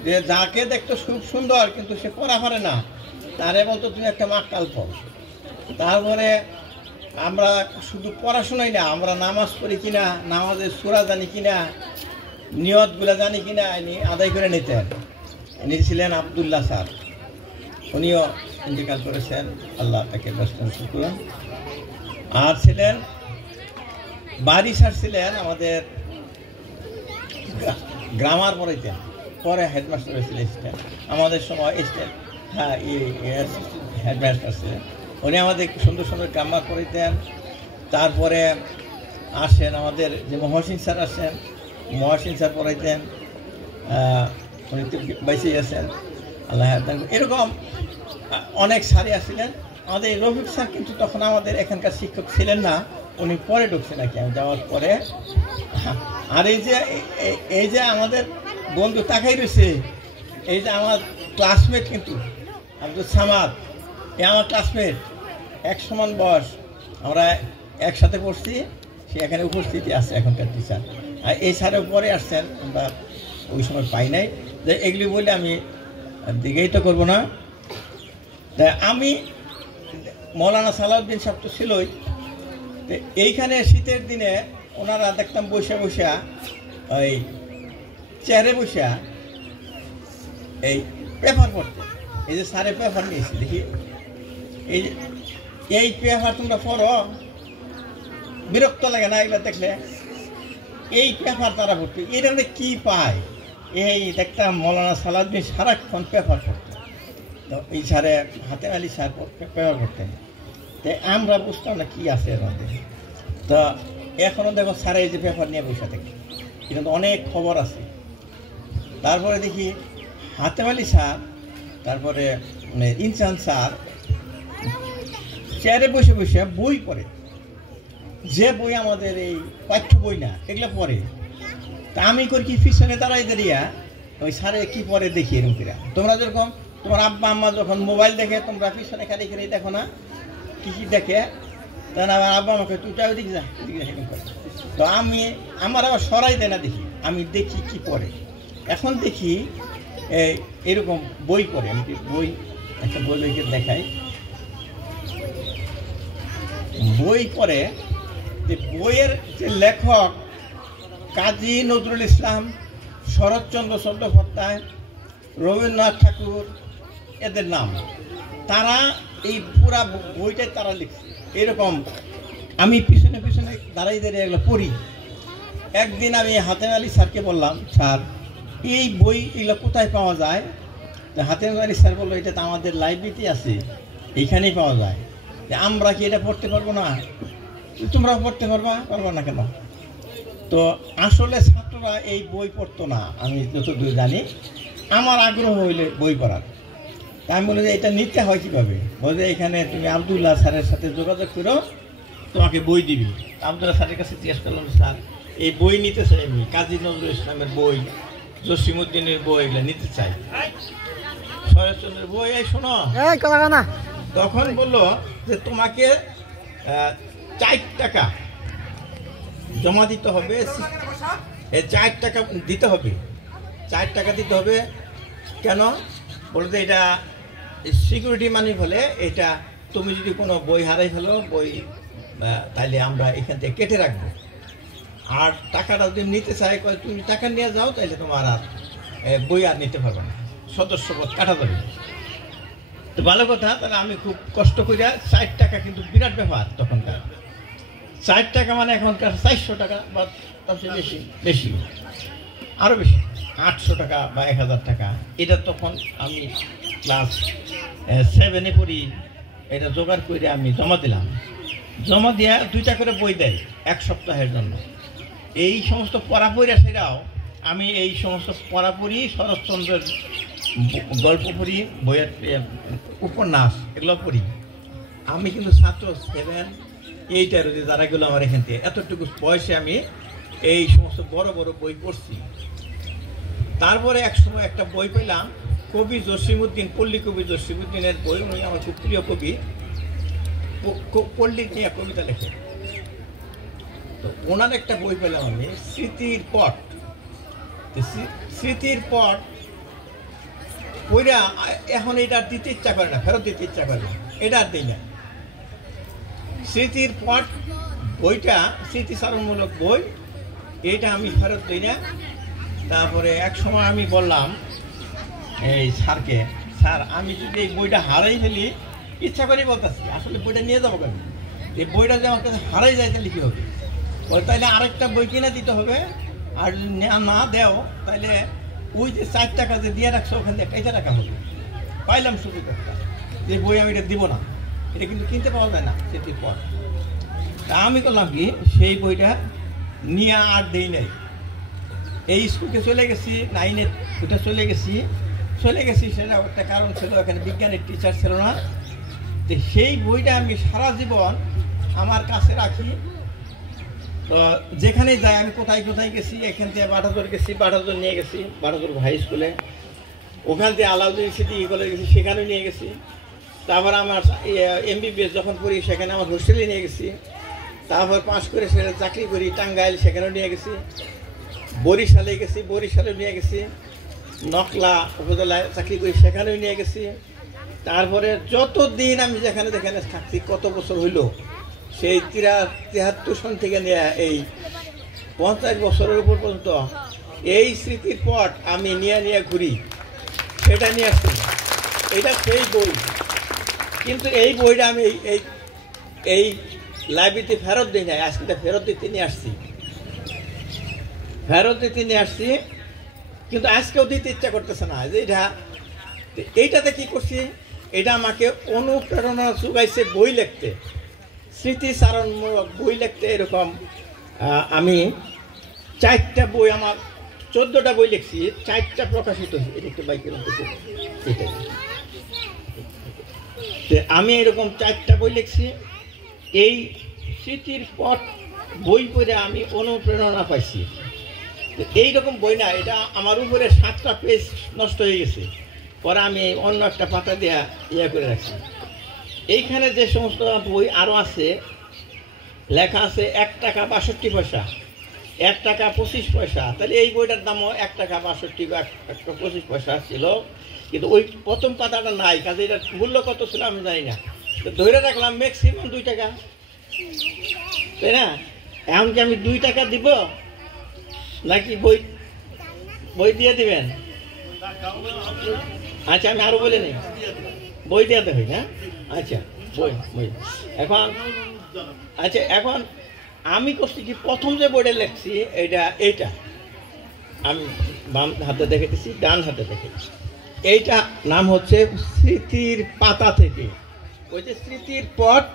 যে যাকে দেখতো খুব সুন্দর কিন্তু সে পড়া পারে না, তারে বলতো তুমি একটা মাকাল ফল। তারপরে আমরা শুধু পড়াশোনাই না, আমরা নামাজ পড়ি কিনা, নামাজের সূরা জানি কিনা, নিয়তগুলা জানি কিনা আদায় করে নিতেন। ইনি ছিলেন আবদুল্লাহ স্যার, উনিও ইন্তেকাল করেছেন, আল্লাহ তাকে ব্যস্ত করুন। আর ছিলেন বাড়ি স্যার, ছিলেন আমাদের গ্রামার পড়াইতেন, পরে হেডমাস্টার হয়েছিলেন, আমাদের সময় এসছেন, হ্যাঁ হেডমাস্টার ছিলেন উনি, আমাদের সুন্দর সুন্দর গ্রামার পড়াইতেন। তারপরে আসেন আমাদের যে মহসিন স্যার আসেন, মহসিন স্যার পড়াইতেন, উনি তো বেঁচেই আছেন, আল্লাহ। এরকম অনেক স্যারই আসছিলেন। আমাদের রফিক স্যার কিন্তু তখন আমাদের এখানকার শিক্ষক ছিলেন না, উনি পরে ঢুকছেন নাকি আমি যাওয়ার পরে। আর এই যে আমাদের বন্ধু তাকাই রয়েছে, এই যে আমার ক্লাসমেট কিন্তু আব্দুল সামাদ, এ আমার ক্লাসমেট, এক সমান বয়স, আমরা একসাথে পড়ছি, সে এখানে উপস্থিতি আছে এখনকার টিচার। আর এই স্যারের পরে আসছেন, আমরা ওই সময় পাই নাই, যে এগুলি বলে আমি দিকেই তো করবো না। তাই আমি মৌলানা সালাউদ্দিন সাহেব তো ছিলই, তো এইখানে শীতের দিনে ওনারা দেখতাম বসে বসে ওই চেয়ারে বসে এই পেপার পড়তে। এই যে স্যারে পেপার নিয়েছি, দেখি এই পেপার তোমরা পড়ো, বিরক্ত লাগে না এগুলো দেখলে? এই পেপার তারা পড়তো, এটা কি পায়? এই দেখতাম মৌলানা সালাউদ্দিন সারাক্ষণ পেপার পড়তো। তো এই স্যারে হাতেম আলী স্যার পেপার পড়তেন, তো আমরা বুঝতাম না কি আছে এর মধ্যে। তো এখনও দেখো স্যারে এই যে পেপার নিয়ে বসে থাকে, কিন্তু অনেক খবর আছে। তারপরে দেখি হাতেম আলী স্যার, তারপরে ইনসান স্যার চেয়ারে বসে বসে বই পড়ে, যে বই আমাদের এই পাঠ্য বই না, এগুলো পড়ে। তা আমি করি কি, পিছনে দাঁড়াই দাঁড়িয়া ওই স্যারে কি পড়ে দেখি এরকম করে। তোমরা যেরকম তোমার আব্বা আম্মা যখন মোবাইল দেখে, তোমরা পিছনে খালি করে দেখো না কি কি দেখে, তখন আমার আব্বা আমাকে তুই যাও দেখি, যা এরকম করে। তো আমার আবার সরাই দেয় না, দেখি আমি দেখি কি পড়ে। এখন দেখি এরকম বই পড়ে, আমি বই একটা বই দেখাই, বই পড়ে। যে বইয়ের যে লেখক কাজী নজরুল ইসলাম, শরৎচন্দ্র চট্টোপাধ্যায়, রবীন্দ্রনাথ ঠাকুর, এদের নাম, তারা এই পুরা বইটাই তারা লিখছে। এরকম আমি পিছনে পিছনে দাঁড়াই দাঁড়িয়ে এগুলো পড়ি। একদিন আমি হাতেম আলী স্যারকে বললাম, স্যার এই বই এগুলো কোথায় পাওয়া যায়? তো হাতেম আলী স্যার বললো, এটা তো আমাদের লাইব্রেরিতে আছে, এইখানেই পাওয়া যায়। আমরা কি এটা পড়তে পারবো না? তোমরাও পড়তে পারবা না কেন? তো আসলে ছাত্ররা এই বই পড়তো না, আমি যতদূর জানি। আমার আগ্রহ হইলে বই পড়ার, তাই আমি বলি যে এটা নিতে হয় কীভাবে? বলে এখানে তুমি আবদুল্লাহ স্যারের সাথে যোগাযোগ করো, তোমাকে বই দিবি। আবদুল্লাহ স্যারের কাছে জিজ্ঞেস করলাম, স্যার এই বই নিতে চাই, আমি কাজী নজরুল ইসলামের বই, জসিমউদ্দিনের বই, এগুলো নিতে চাই, শরৎচন্দ্রের বই, এই শোনো। তখন বললো যে তোমাকে 4 টাকা জমা দিতে হবে, 4 টাকা দিতে হবে, 4 টাকা দিতে হবে। কেন? বলতে এটা সিকিউরিটি মানি হলে, এটা তুমি যদি কোনো বই হারাই ফেলো, বই তাইলে আমরা এখান থেকে কেটে রাখবো। আর টাকাটা যদি নিতে চাই, তুমি টাকা নিয়ে যাও, তাইলে তোমার আর বই আর নিতে পারবে না, সদস্যপদ কাটা যাবে। তো ভালো কথা। তাহলে আমি খুব কষ্ট করে 4 টাকা, কিন্তু বিরাট ব্যাপার তখনকার। 4 টাকা মানে এখনকার 400 টাকা বা তার চেয়ে বেশি, বেশি আরও বেশি, 800 টাকা বা 1000 টাকা। এটা তখন আমি ক্লাস 7-এ পড়ি। এটা জোগাড় করে আমি জমা দিলাম। জমা দেওয়া 2টা করে বই দেয় 1 সপ্তাহের জন্য। এই সমস্ত পড়াপড়ি সেরাও আমি এই সমস্ত পড়াপড়ি, শরৎচন্দ্রের গল্প পড়ি, বইয়ের উপন্যাস, এগুলো পড়ি। আমি কিন্তু ছাত্র 7, 8 যারা গেলো আমার এখান থেকে, এতটুকু বয়সে আমি এই সমস্ত বড় বড় বই পড়ছি। তারপরে এক সময় একটা বই পেলাম, কবি জসিমউদ্দিন, পল্লী কবি জসিমউদ্দিনের বই। উনি আমার খুব প্রিয় কবি, পল্লী নিয়ে কবিতা লেখে। তো ওনার একটা বই পেলাম আমি, স্মৃতির পট। স্মৃতির পট বইটা এখন এটা দিতে ইচ্ছা করে না, ফেরত দিতে ইচ্ছা করে না, এটা আর দিই না। স্মৃতির পট বইটা স্মৃতিচারণমূলক বই, এইটা আমি ফেরত দিই না। তারপরে এক সময় আমি বললাম এই স্যারকে, স্যার আমি যদি এই বইটা হারাই ফেলি, ইচ্ছা করেই বলতেছি আসলে বইটা নিয়ে যাবো কেন, এই বইটা যদি আমার কাছে হারাই যায় তাহলে কী হবে? তাইলে আরেকটা বই কিনে দিতে হবে, আর না দেও তাহলে ওই যে 4 টাকা যে দিয়ে রাখছো ওখান থেকে কেটে রাখা হবে। পাইলাম শুধু একটা যে বই আমি এটা দিব না, এটা কিন্তু কিনতে পাওয়া যায় না স্মৃতির পর। তা আমি করলাম কি, সেই বইটা নিয়ে আর দেই নাই। এই স্কুলকে চলে গেছি, 9-এ ওটা চলে গেছি, সেটা একটা কারণ ছিল, এখানে বিজ্ঞানের টিচার ছিল না। তো সেই বইটা আমি সারা জীবন আমার কাছে রাখি। তো যেখানে যাই, আমি কোথায় গেছি, এখান থেকে বাটাদর গেছি, বাটাদর নিয়ে গেছি, বাটাদর হাই স্কুলে, ওখান থেকে আলাউদ্দিন সিটি কলেজ গেছি, সেখানেও নিয়ে গেছি। তারপর আমার MBBS যখন পড়ি সেখানে আমার হোস্টেলে নিয়ে গেছি। তারপর পাশ করে সেখানে চাকরি করি টাঙ্গাইল, সেখানেও নিয়ে গেছি। বরিশালেও নিয়ে গেছি। নকলা উপজেলায় চাকরি করি, সেখানেও নিয়ে গেছি। তারপরে যতদিন আমি যেখানে থাকছি, কত বছর হইল, সেই 73 সন থেকে নিয়ে এই 50 বছরের উপর পর্যন্ত এই স্মৃতির পট আমি নিয়ে ঘুরি, সেটা নিয়ে আসছি। এটা সেই বই, কিন্তু এই বইটা আমি এই লাইব্রেরিতে ফেরত দিই নাই, আজকে ফেরত দিতে নিয়ে আসছি। কিন্তু আজকেও দিতে ইচ্ছা করতেছে না। যে এইটাতে কি করছি, এটা আমাকে অনুপ্রেরণা যোগাইছে বই লিখতে, স্মৃতিচারণমূলক বই লিখতে। এরকম আমি 4টা বই, আমার 14টা বই লিখছি, 4টা প্রকাশিত হয়েছে। এটা একটু বাইকের এটাই আমি এরকম 4টা বই লিখছি। এই স্মৃতির পট বই পড়ে আমি অনুপ্রেরণা পাইছি। এইরকম বই না, এটা আমার উপরে 7টা পেজ নষ্ট হয়ে গেছে, পরে আমি অন্য একটা পাতা দেওয়া করে রাখছি। এইখানে যে সমস্ত বই আরও আছে, লেখা আছে 1 টাকা 62 পয়সা, 1 টাকা 25 পয়সা। তাহলে এই বইটার দামও 1 টাকা 62 বা 25 পয়সা ছিল, কিন্তু ওই প্রথম পাতাটা নাই। কাজে এটার মূল্য কত ছিল আমি জানি না। তো ধরে রাখলাম ম্যাক্সিমাম 2 টাকা, তাই না? এমনকি আমি 2 টাকা দিব নাকি বই দিয়ে দিবেন? আচ্ছা, আমি আরো বলে নিই, বই দিয়ে দেবে না? আচ্ছা, বই এখন। আচ্ছা, এখন আমি করছি কি, প্রথম যে বইটা লিখছি এইটা আমি বাম হাতে দেখেছি, ডান হাতে দেখেছি। এইটা নাম হচ্ছে স্মৃতির পাতা থেকে। ওই যে স্মৃতির পট,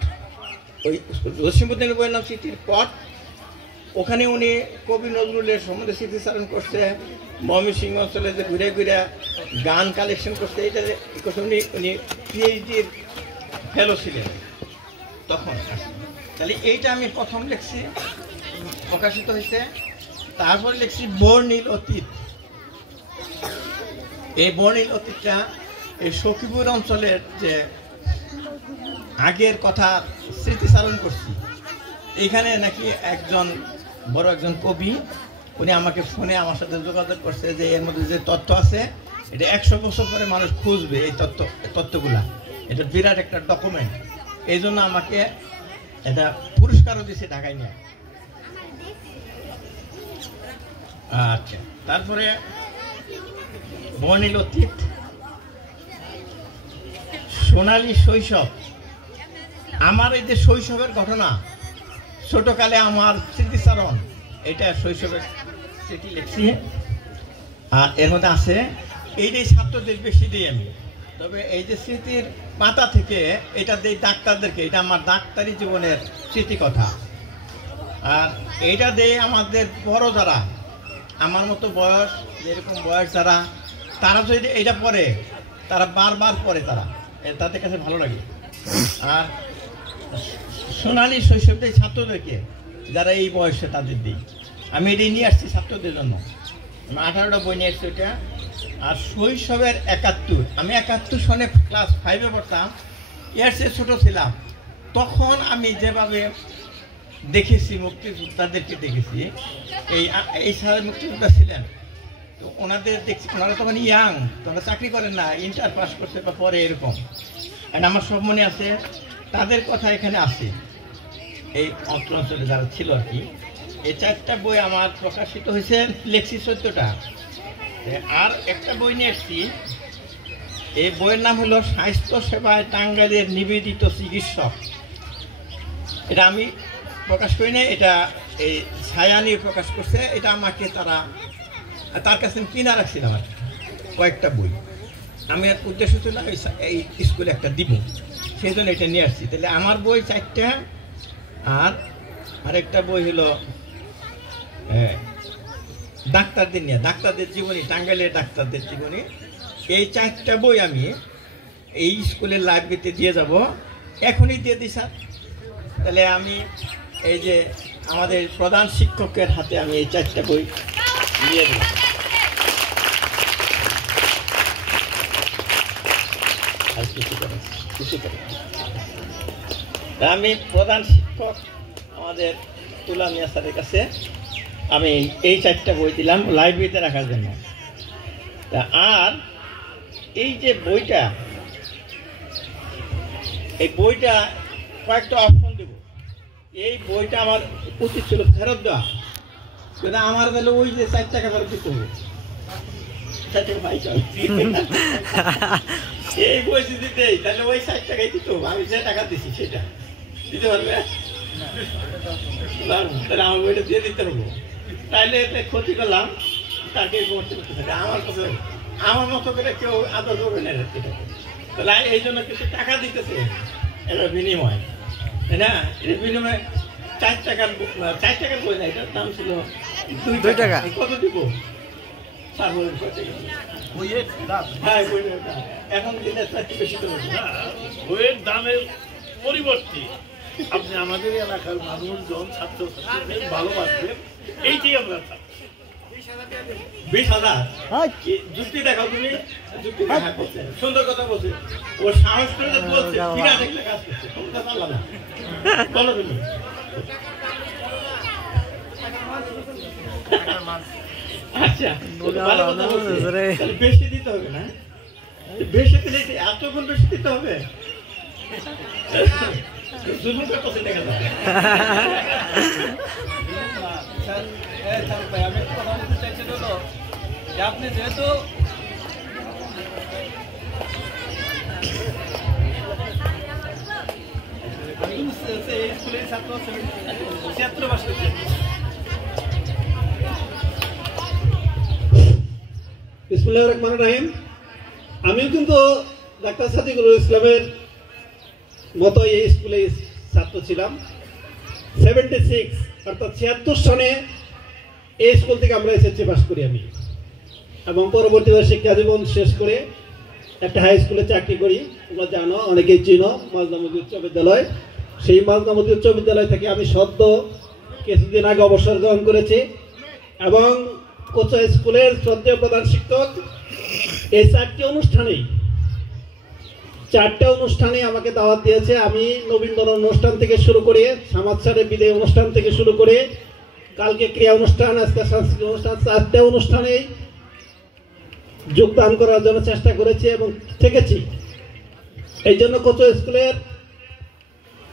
ওই জসীমউদ্দিনের বইয়ের নাম স্মৃতির পট। ওখানে উনি কবি নজরুলের সম্বন্ধে স্মৃতিচারণ করছে, ময়মনসিংহ অঞ্চলে যে ঘুরে গান কালেকশন করছে। এইটা উনি PhD-র ফেলো ছিলেন তখন। তাহলে এইটা আমি প্রথম লিখছি, প্রকাশিত হয়েছে। তারপরে লিখছি বর্ণিল অতীত। এই বর্ণিল অতীতটা এই সখীপুর অঞ্চলের যে আগের কথা স্মৃতিচারণ করছি। এখানে নাকি বড় একজন কবি, উনি আমাকে ফোনে আমার সাথে যোগাযোগ করছে যে এর মধ্যে যে তথ্য আছে, এটা 100 বছর পরে মানুষ খুঁজবে এই তথ্যগুলা। এটা বিরাট একটা ডকুমেন্ট। এই জন্য আমাকে এটা পুরস্কারও দিয়েছে ঢাকায় নিয়ে। আচ্ছা, তারপরে বর্ণিল অতীত, সোনালী শৈশব। আমার এই যে শৈশবের ঘটনা, ছোটকালে আমার স্মৃতিচারণ, এটা শৈশবের স্মৃতি লিখছি। আর এর মধ্যে আছে এইটাই ছাত্রদের বেশি দিই আমি। তবে এই যে স্মৃতির পাতা থেকে এটা দিই ডাক্তারদেরকে, এটা আমার ডাক্তারি জীবনের স্মৃতি কথা। আর এইটা দেয় আমাদের বড় যারা, আমার মতো বয়স, যেরকম বয়স যারা, তারা যদি এটা পড়ে, তারা বারবার পড়ে, তাদের কাছে ভালো লাগে। আর সোনালী শৈশব দেয় ছাত্রদেরকে, যারা এই বয়সে, তাদের দিই। আমি এটাই নিয়ে আসছি ছাত্রদের জন্য। আমি 18টা বই নিয়ে আসছি ওটা। আর শৈশবের 71, আমি 71 সনে ক্লাস 5-এ পড়তাম, এর চেয়ে ছোটো ছিলাম। তখন আমি যেভাবে দেখেছি, মুক্তিযোদ্ধাদেরকে দেখেছি। এই স্যার মুক্তিযোদ্ধা ছিলেন, তো ওনাদের দেখছি ওনারা তখন ইয়াং, তোমরা চাকরি করেন না, ইন্টার পাস করতে বা পরে এরকম। আর আমার সব মনে আছে তাদের কথা এখানে আছে, এই অত্র অঞ্চলে যারা ছিল আর কি। এই 4টা বই আমার প্রকাশিত হয়েছে, লেখছি 14টা। আর একটা বই নিয়ে এসছি, এই বইয়ের নাম হলো স্বাস্থ্য সেবায় টাঙ্গাইলের নিবেদিত চিকিৎসক। এটা আমি প্রকাশ করি না, এটা এই ছায়া নিয়ে প্রকাশ করছে। এটা আমাকে তার কাছে আমি কিনা রাখছিলাম আর কয়েকটা বই। আমি উদ্দেশ্য ছিল এই স্কুলে একটা দিব, সেই জন্য এটা নিয়ে আসছি। তাহলে আমার বই 4টা, আর আরেকটা বই হলো ডাক্তারদের নিয়ে, ডাক্তারদের জীবনী, টাঙ্গাইলের ডাক্তারদের জীবনী। এই 4টা বই আমি এই স্কুলের লাইব্রেরিতে দিয়ে যাব, এখনই দিয়ে দিই স্যার। তাহলে আমি এই যে আমাদের প্রধান শিক্ষকের হাতে আমি এই 4টা বই দিয়ে দিই। আমি প্রধান শিক্ষক আমাদের তুলা মিয়া স্যারের কাছে আমি এই 4টা বই দিলাম লাইব্রেরিতে রাখার জন্য। আর এই যে বইটা, এই বইটা কয়েকটা অপশন দেব। এই বইটা আমার উচিত ছিল ফেরত দেওয়া, কিন্তু আমার তাহলে ওই যে 4 টাকা ফেরত দিতে হবে। এই বই যদি দেই তাহলে ওই 4 টাকাই দিতে হবে, আমি যে টাকা দিছি সেটা দিতে পারবে? তাহলে আমার বইটা দিয়ে দিতে পারবো, তাইলে এতে ক্ষতি করলাম তাকে করতে থাকে। আমার মতো করে কেউ আদর করবে না, তাহলে এই জন্য কিছু টাকা দিতেছে, এটা বিনিময়, তাই না? এর বিনিময়ে 4 টাকার বই না, এটার দাম ছিল 2 টাকা। কত দিব? হ্যাঁ, এখন দিলে বেশি তো বইয়ের দামের পরিবর্তে আপনি আমাদের এলাকার মানুষজন ছাত্রছাত্রীদের ভালোবাসবেন, এইটাই আমরা চাই। 20,000 যুক্তি দেখাও তুমি, যুক্তি দেখা করছে, সুন্দর কথা বলছে, ও সাহস করে বলছে, কিনা দেখলে কাজ করছে, তোমরা পারলাম না, বলো তুমি। আচ্ছা, ভালো কথা বলছে, বেশি দিতে হবে না? বেশি দিলে এতক্ষণ বেশি দিতে হবে? জুলুম করতেছে দেখা যায়। আমি কথা বলতে চাইছি হলো যে আপনি যেহেতু স্কুলের ছাত্র বাস করছে। বিসমিল্লাহির রহমানির রহিম। আমিও কিন্তু ডাক্তার সাদিকুল ইসলামের মতো এই স্কুলে ছাত্র ছিলাম। 76 অর্থাৎ 76 সনে এই স্কুল থেকে আমরা এসএসসি পাস করি আমি, এবং পরবর্তীতে শিক্ষা জীবন শেষ করে একটা হাই স্কুলে চাকরি করি। তোমরা জানো, অনেকেই চিনো, মাজদামতি উচ্চ বিদ্যালয়। সেই মাজদামতি উচ্চ বিদ্যালয় থেকে আমি সদ্য কিছুদিন আগে অবসর গ্রহণ করেছি, এবং কোচা স্কুলের শ্রদ্ধেয় প্রধান শিক্ষক এই 4টা অনুষ্ঠানে আমাকে দাওয়াত দিয়েছে। আমি নবীনবরণ অনুষ্ঠান থেকে শুরু করে সামাজ সারের বিদায় অনুষ্ঠান থেকে শুরু করে কালকে ক্রিয়া অনুষ্ঠান, আজকে সাংস্কৃতিক অনুষ্ঠান, 4টা অনুষ্ঠানেই যোগদান করার জন্য চেষ্টা করেছি এবং থেকেছি। এই জন্য কোচা স্কুলের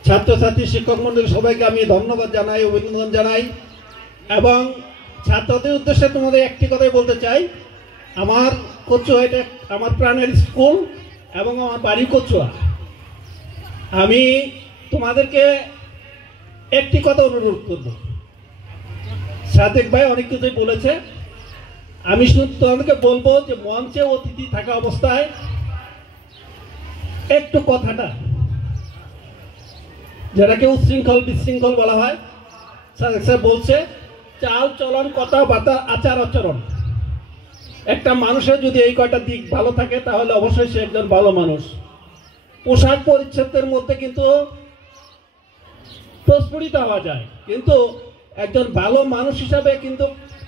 ছাত্রছাত্রী শিক্ষক মন্ডলী সবাইকে আমি ধন্যবাদ জানাই, অভিনন্দন জানাই। এবং ছাত্রদের উদ্দেশ্যে তোমাদের একটি কথাই বলতে চাই, আমার কচুয়া এটা আমার প্রাণের স্কুল এবং আমার বাড়ি কচুয়া। আমি তোমাদেরকে একটি কথা অনুরোধ করব। সাদেক ভাই অনেক কিছুই বলেছে, আমি শুধু তোমাদেরকে বলবো যে মঞ্চে অতিথি থাকা অবস্থায় একটু কথাটা, যেটাকে উচ্ছৃঙ্খল বিশৃঙ্খল বলা হয়, স্যার বলছে চাল চলন, কথাবার্তা, আচার আচরণ। একটা মানুষের যদি এই কয়টা দিক ভালো থাকে তাহলে অবশ্যই সে একজন ভালো মানুষ। পোশাক পরিচ্ছদের মধ্যে কিন্তু প্রস্ফুটিত হওয়া যায়, কিন্তু একজন ভালো মানুষ হিসাবে কিন্তু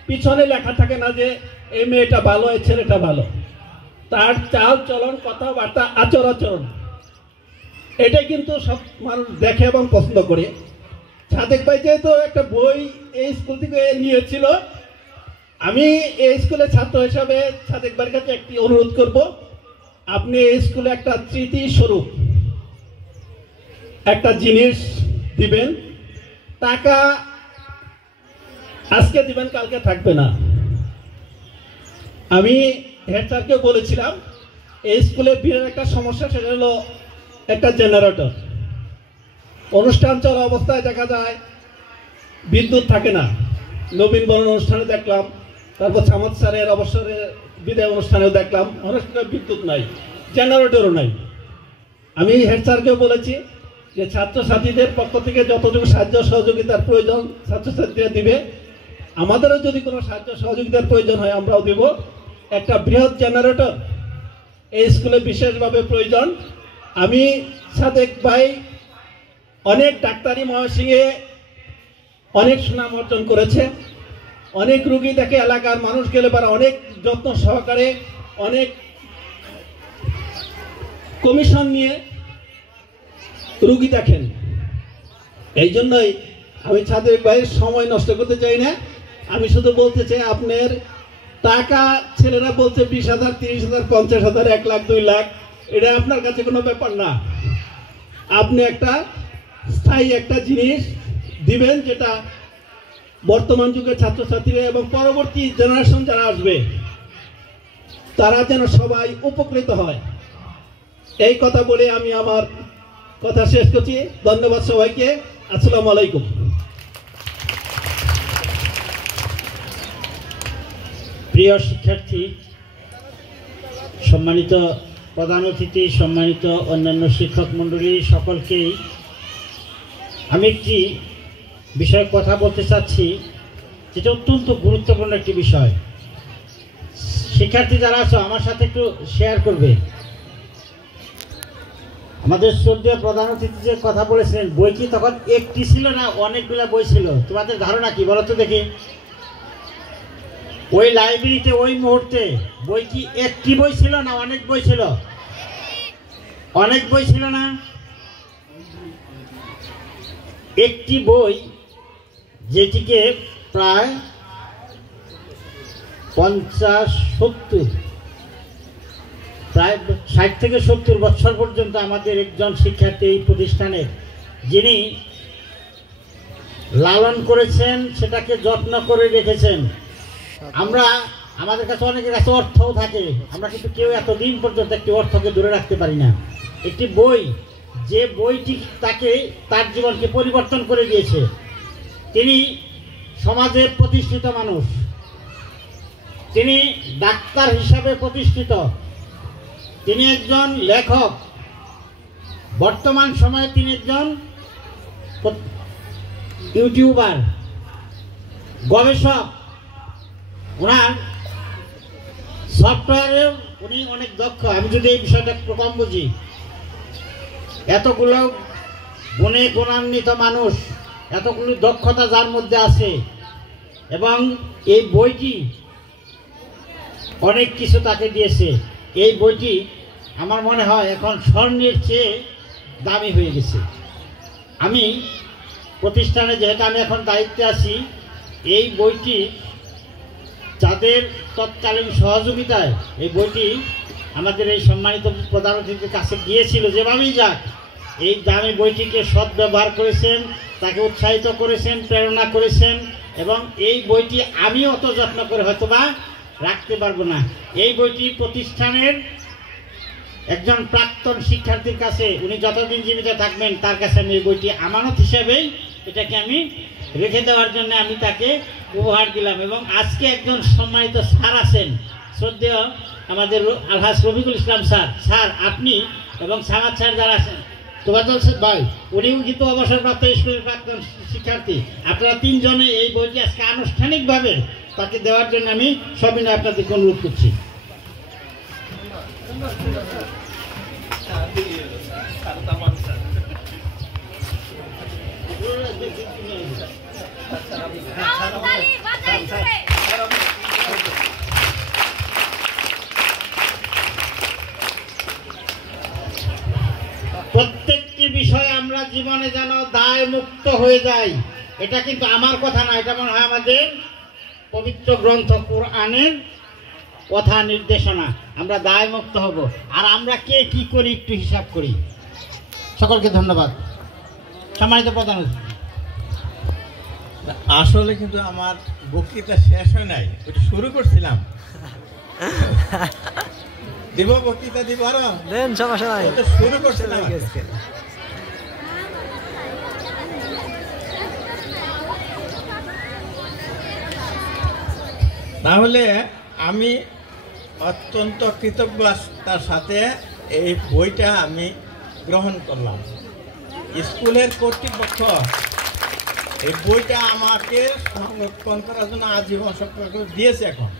পিছনে লেখা থাকে না যে এই মেয়েটা ভালো, এই ছেলেটা ভালো। তার চাল চলন, কথাবার্তা, আচার আচরণ, এটাই কিন্তু সব মানুষ দেখে এবং পছন্দ করে। সাদেক ভাই যেহেতু একটা বই এই স্কুল থেকে নিয়েছিল, আমি এই স্কুলের ছাত্র হিসাবে সাদেক ভাইয়ের কাছে একটি অনুরোধ করব, আপনি এই স্কুলে একটা স্মৃতি স্বরূপ একটা জিনিস দিবেন। টাকা আজকে দিবেন, কালকে থাকবে না। আমি হেড স্যারকে বলেছিলাম এই স্কুলে বিরাট একটা সমস্যা, সেটা হলো একটা জেনারেটর। অনুষ্ঠান চলা অবস্থায় দেখা যায় বিদ্যুৎ থাকে না। নবীন বরণ অনুষ্ঠানে দেখলাম, তারপর সামত স্যারের অবসরের বিদায় অনুষ্ঠানেও দেখলাম অনেক সময় বিদ্যুৎ নাই, জেনারেটরও নাই। আমি হেড স্যারকেও বলেছি যে ছাত্রছাত্রীদের পক্ষ থেকে যতটুকু সাহায্য সহযোগিতার প্রয়োজন ছাত্রছাত্রীরা দিবে, আমাদেরও যদি কোনো সাহায্য সহযোগিতার প্রয়োজন হয় আমরাও দেব। একটা বৃহৎ জেনারেটর এই স্কুলে বিশেষভাবে প্রয়োজন। আমি সাদেক ভাই অনেক ডাক্তারি মহাসিংহে অনেক সুনাম অর্জন করেছে, অনেক রুগী দেখে, এলাকার মানুষ গেলে পারে অনেক যত্ন সহকারে অনেক কমিশন নিয়ে রুগী দেখেন। এই জন্যই আমি সাদেক ভাইয়ের সময় নষ্ট করতে চাই না। আমি শুধু বলতে চাই আপনার টাকা, ছেলেরা বলছে 20,000, 30,000, 50,000, 1 লাখ, 2 লাখ, এটা আপনার কাছে কোনো ব্যাপার না। আপনি একটা স্থায়ী একটা জিনিস দিবেন, যেটা বর্তমান যুগের ছাত্রছাত্রীরা এবং পরবর্তী জেনারেশন যারা আসবে তারা যেন সবাই উপকৃত হয়। এই কথা বলে আমি আমার কথা শেষ করছি। ধন্যবাদ সবাইকে। আসসালামু আলাইকুম। প্রিয় শিক্ষার্থী, সম্মানিত প্রধান অতিথি, সম্মানিত অন্যান্য শিক্ষক মণ্ডলী, সকলকেই আমি একটি বিষয়ে কথা বলতে চাচ্ছি, যেটা অত্যন্ত গুরুত্বপূর্ণ একটি বিষয়। শিক্ষার্থী যারা আছো আমার সাথে একটু শেয়ার করবে। আমাদের শ্রদ্ধেয় প্রধান অতিথি যে কথা বলেছিলেন, বই কি তখন একটি ছিল না অনেকগুলা বই ছিল? তোমাদের ধারণা কি বলো তো দেখি? ওই লাইব্রেরিতে ওই মুহূর্তে বই কি একটি বই ছিল না অনেক বই ছিল? অনেক বই ছিল না? একটি বই, যেটিকে প্রায় 50-70, প্রায় 60 থেকে 70 বছর পর্যন্ত আমাদের একজন শিক্ষার্থী এই প্রতিষ্ঠানের, যিনি লালন করেছেন, সেটাকে যত্ন করে রেখেছেন। আমরা আমাদের কাছে অনেকের কাছে অর্থও থাকে, আমরা কিন্তু কেউ এতদিন পর্যন্ত একটি অর্থকে দূরে রাখতে পারি না। একটি বই, যে বইটি তাকে তার জীবনকে পরিবর্তন করে দিয়েছে। তিনি সমাজে প্রতিষ্ঠিত মানুষ, তিনি ডাক্তার হিসাবে প্রতিষ্ঠিত, তিনি একজন লেখক, বর্তমান সময়ে তিনি একজন ইউটিউবার, গবেষক। ওনার সফটওয়্যারে উনি অনেক দক্ষ। আমি যদি এই বিষয়টা কম বুঝি, এতগুলো গুণে গুণান্বিত মানুষ, এতগুলো দক্ষতা যার মধ্যে আছে, এবং এই বইটি অনেক কিছু তাকে দিয়েছে। এই বইটি আমার মনে হয় এখন স্বর্ণের চেয়ে দামি হয়ে গেছে। আমি প্রতিষ্ঠানে যেহেতু আমি এখন দায়িত্বে আছি, এই বইটি যাদের তৎকালীন সহযোগিতায় এই বইটি আমাদের এই সম্মানিত প্রধান অতিথির কাছে গিয়েছিল, যেভাবেই যাক এই দামি বইটিকে সদ্ব্যবহার করেছেন, তাকে উৎসাহিত করেছেন, প্রেরণা করেছেন। এবং এই বইটি আমি অত যত্ন করে হয়তোবা রাখতে পারবো না। এই বইটি প্রতিষ্ঠানের একজন প্রাক্তন শিক্ষার্থীর কাছে, উনি যতদিন জীবিত থাকবেন তার কাছে আমি এই বইটি আমানত হিসাবেই এটাকে আমি রেখে দেওয়ার জন্য আমি তাকে উপহার দিলাম। এবং আজকে একজন সম্মানিত স্যার আছেন, শ্রদ্ধেয় আমাদের আলহাজ রফিকুল ইসলাম স্যার। স্যার আপনি এবং সামাদ স্যার যারা আছেন, তোবাদল ভাই, উনিও কিন্তু অবসরপ্রাপ্ত স্কুলের প্রাক্তন শিক্ষার্থী। আপনারা তিনজনে এই বইটি আজকে আনুষ্ঠানিকভাবে তাকে দেওয়ার জন্য আমি সবিনয় আপনাদেরকে অনুরোধ করছি। প্রত্যেকটি বিষয়ে আমরা যে জীবনে যেন দায় মুক্ত হয়ে যায়। এটা কিন্তু আমার কথা না, এটা মনে হয় আমাদের পবিত্র গ্রন্থ কোরআনের কথা নির্দেশনা। আমরা দায় মুক্ত হব। আর আমরা কে কি করি একটু হিসাব করি। সকলকে ধন্যবাদ। সম্মানিত প্রধান অতিথি, আসলে কিন্তু আমার বক্তৃতা শেষ হয় নাই, ওটা শুরু করছিলাম। দিব বক্তৃতা দিব আরো দেন, সমস্যা নাই, ওটা শুরু করছিলাম। তাহলে আমি অত্যন্ত কৃতজ্ঞতার সাথে এই বইটা আমি গ্রহণ করলাম। স্কুলের কর্তৃপক্ষ এই বইটা আমাকে সংরক্ষণ করার জন্য আজীবন সংরক্ষণ করে দিয়েছে। এখন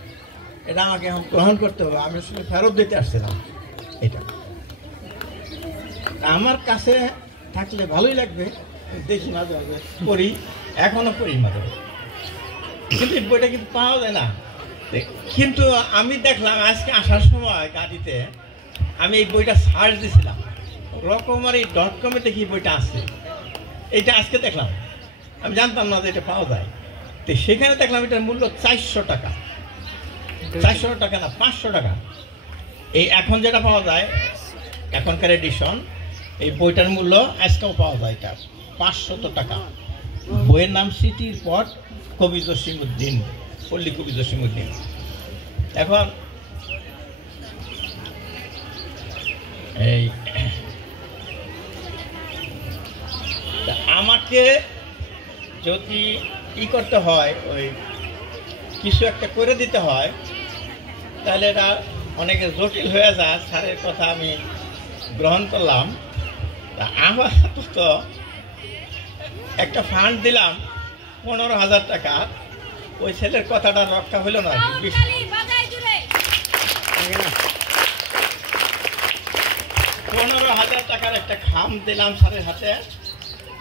এটা আমাকে এখন গ্রহণ করতে হবে। আমি আসলে ফেরত দিতে আসছিলাম। এটা আমার কাছে থাকলে ভালোই লাগবে, দেখি মাঝে মাঝে পড়ি, এখনো পড়ি মাঝে মাঝে, কিন্তু এই বইটা কিন্তু পাওয়া যায় না। কিন্তু আমি দেখলাম আজকে আসার সময় গাড়িতে আমি এই বইটা সার্চ দিয়েছিলাম, রকমারি.com-এ দেখি বইটা আসছে। এইটা আজকে দেখলাম, আমি জানতাম না যে এটা পাওয়া যায়। তো সেখানে দেখলাম এটার মূল্য 400 টাকা। 400 টাকা না, 500 টাকা। এই এখন যেটা পাওয়া যায় এখনকার এডিশন, এই বইটার মূল্য আজকেও পাওয়া যায় এটা 500 টাকা। বইয়ের নাম স্মৃতির পথ, কবি জসিমউদ্দিন, পল্লী কবি জসিমউদ্দিন। এখন এই আমাকে যদি করতে হয়, ওই কিছু একটা করে দিতে হয়, তাহলে এটা অনেকে জটিল হয়ে যায়। স্যারের কথা আমি গ্রহণ করলাম। তা আমার তো একটা ফান্ড দিলাম 15,000 টাকা, ওই ছেলের কথাটা রক্ষা হইল না। 15,000 টাকার একটা খাম দিলাম স্যারের হাতে,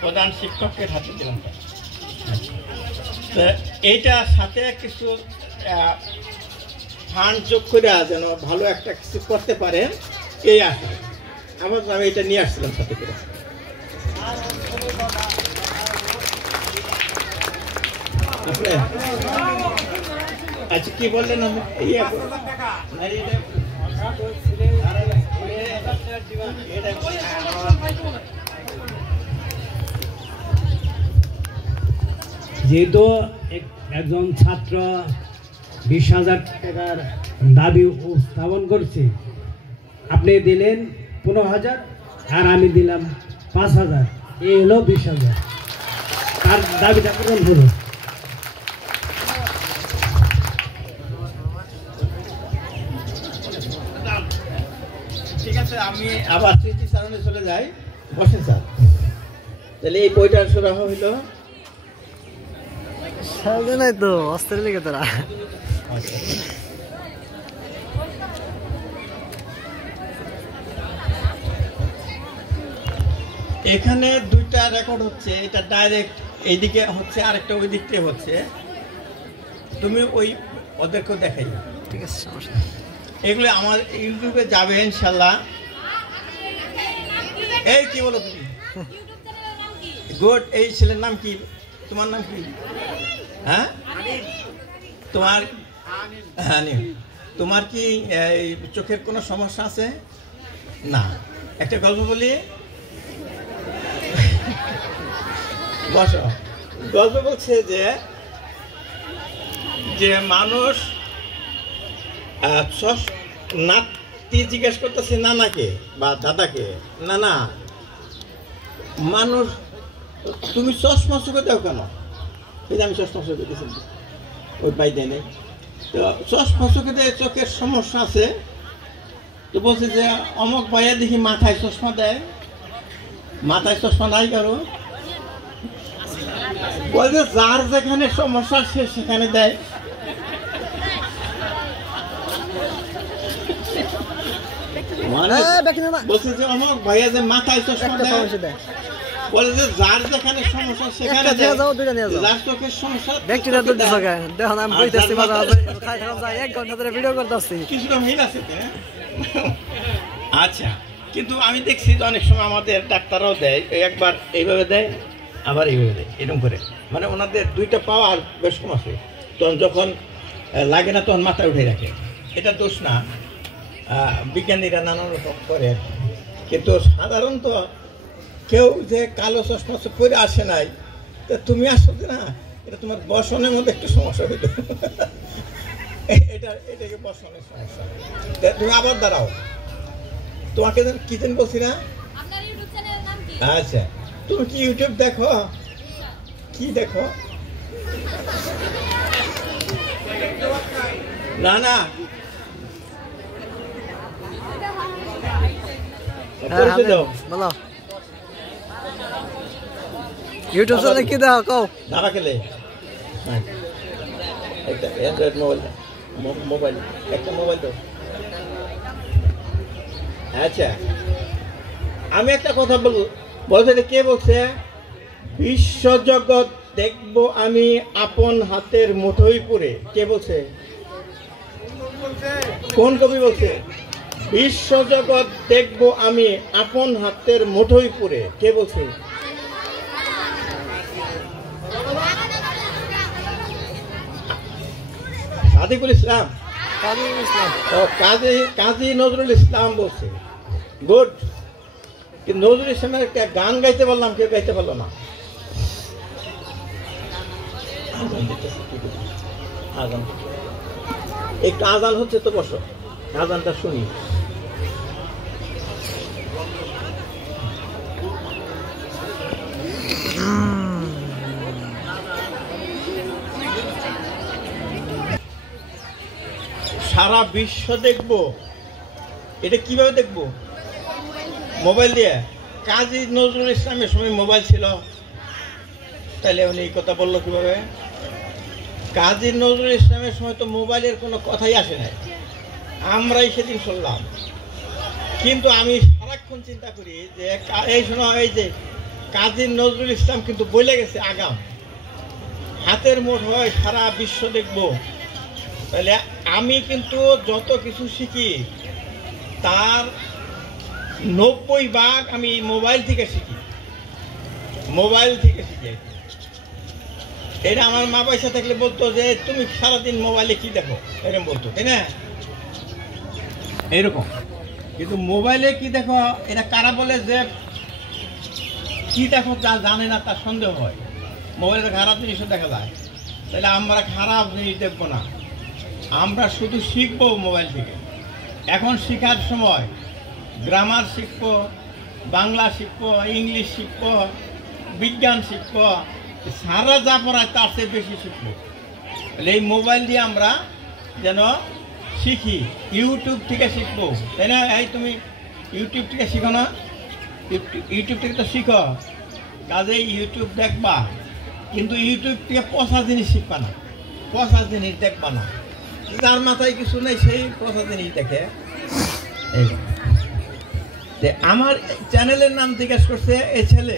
প্রধান শিক্ষকের হাতে দিলাম। তো এইটার সাথে কিছু ফান্ড যোগ করে যেন ভালো একটা কিছু করতে পারেন, এই আশা আমার। আমি এটা নিয়ে আসছিলাম সাথে করে। আচ্ছা, কি বললেন? যেহেতু একজন ছাত্র 20,000 টাকার দাবি উপস্থাপন করছে, আপনি দিলেন 15,000 আর আমি দিলাম 5,000, এই হলো 20,000। তার দাবিটা পূরণ হলো। ঠিক আছে, আমি আবার স্মৃতিচারণে চলে যাই। বসেন স্যার। তাহলে এই বইটার সুরা হইল সাজে নাই তো, অস্ত্রের লেগে তোরা। এখানে দুইটা রেকর্ড হচ্ছে, এটা ডাইরেক্ট এইদিকে হচ্ছে, আরেকটা ওই দিক থেকে হচ্ছে। তুমি ওই ওদেরকেও দেখাই। ঠিক আছে, সমস্যা। এগুলো আমার ইউটিউবে যাবে ইনশাল্লাহ। এই কি বলো তুমি? গুড। এই ছেলের নাম কি? তোমার নাম কি? হ্যাঁ, তোমার তোমার কি চোখের কোনো সমস্যা আছে? না। একটা গল্প বলি, বসো। গল্প বলছে যে মানুষ নাতি জিজ্ঞেস করতেছে নানাকে বা দাদাকে, না মানুষ তুমি চশমা চোখে দাও কেন? এই আমি চশমা চোখে দিয়েছি, ওই পাই দেয় নেই। তো চশমা চোখে দেয়, চোখের সমস্যা আছে। তো বলছে যে অমুক ভাইয়া দেখি মাথায় চশমা দেয়, মাথায় চশমা নাই কারো। বলছে যার যেখানে সমস্যা সে সেখানে দেয়। বলছে যে অমুক ভাইয়া যে মাথায় চশমা দেয়, বলে যে যার যেখানে সমস্যা সেখানে দেয়। যার চোখের সমস্যা কিছুটা মিল আছে। আচ্ছা, কিন্তু আমি দেখছি যে অনেক সময় আমাদের ডাক্তাররাও দেয়, একবার এইভাবে দেয় আবার এইভাবে দেয়, এরকম করে। মানে ওনাদের দুইটা পাওয়ার বেশ কম আছে, তখন যখন লাগে না তখন মাথায় উঠে রাখে। এটা দোষ না, বিজ্ঞানীরা নানান রকম করে। কিন্তু সাধারণত কেউ যে কালো চশমা পরে আসে নাই, তা তুমি আসো যে না, এটা তোমার বসনের মধ্যে একটু সমস্যা হইল, এটাকে বসনের সমস্যা। তুমি আবার দাঁড়াও, তোমাকে কি যেন বলছি না? আচ্ছা, তুমি কি ইউটিউব দেখো? কি দেখো? না না, বলো ইউটিউব চ্যানেলে কি দেখো কও? ধাবা খেলে একটা অ্যান্ড্রয়েড মোবাইল একটা মোবাইল তো। আচ্ছা, আমি একটা কথা বলবো, বলছে কে বলছে? বিশ্বজগৎ দেখব আমি আপন হাতের মুঠোয় পুরে। কে বলছে? কোন কবি বলছে? বিশ্বজগৎ দেখব আমি আপন হাতের মুঠোয় পুরে। কে বলছে? সাদিকুল ইসলাম, কাজী নজরুল ইসলাম বলছে। গুড। কিন্তু নজরুল ইসলামের একটা গান গাইতে বললাম, কেউ গাইতে পারলো না। আজান, একটু আজান হচ্ছে তো, বসো, আজানটা শুনি। সারা বিশ্ব দেখবো, এটা কিভাবে দেখবো? মোবাইল দিয়ে। কাজী নজরুল ইসলামের সময় মোবাইল ছিল, তাহলে উনি এই কথা বললো কিভাবে? কাজী নজরুল ইসলামের সময় তো মোবাইলের কোনো কথাই আসে নাই, আমরাই সেদিন শুনলাম। কিন্তু আমি সারাক্ষণ চিন্তা করি যে এই সময় এই যে কাজী নজরুল ইসলাম কিন্তু বলে গেছে আগাম, হাতের মুঠোয় সারা বিশ্ব দেখবো। তাহলে আমি কিন্তু যত কিছু শিখি তার 90% আমি মোবাইল থেকে শিখি, মোবাইল থেকে শিখি। এটা আমার মা পয়সা থাকলে বলতো যে তুমি সারাদিন মোবাইলে কি দেখো, এরকম বলতো, তাই না? এরকম। কিন্তু মোবাইলে কি দেখো এটা কারা বলে যে কি দেখো তা জানে না, তার সন্দেহ হয়। মোবাইলে খারাপ জিনিসও দেখা যায়, তাহলে আমরা খারাপ জিনিস দেখবো না, আমরা শুধু শিখবো মোবাইল থেকে। এখন শেখার সময় গ্রামার শিখবো, বাংলা শিখবো, ইংলিশ শিখবো, বিজ্ঞান শিখবো, সারা যা পড়ায় তার চেয়ে বেশি শিখবো। তাহলে এই মোবাইল দিয়ে আমরা যেন শিখি, ইউটিউব থেকে শিখবো, তাই না? এই তুমি ইউটিউব থেকে শিখো না? ইউটিউব থেকে তো শিখো, কাজেই ইউটিউব দেখবা, কিন্তু ইউটিউব থেকে পচা জিনিস শিখবা না, পচা জিনিস দেখবা না। যার মাথায় কিছু নেই সেই পচা জিনিস দেখে। আমার চ্যানেলের নাম জিজ্ঞেস করছে এই ছেলে,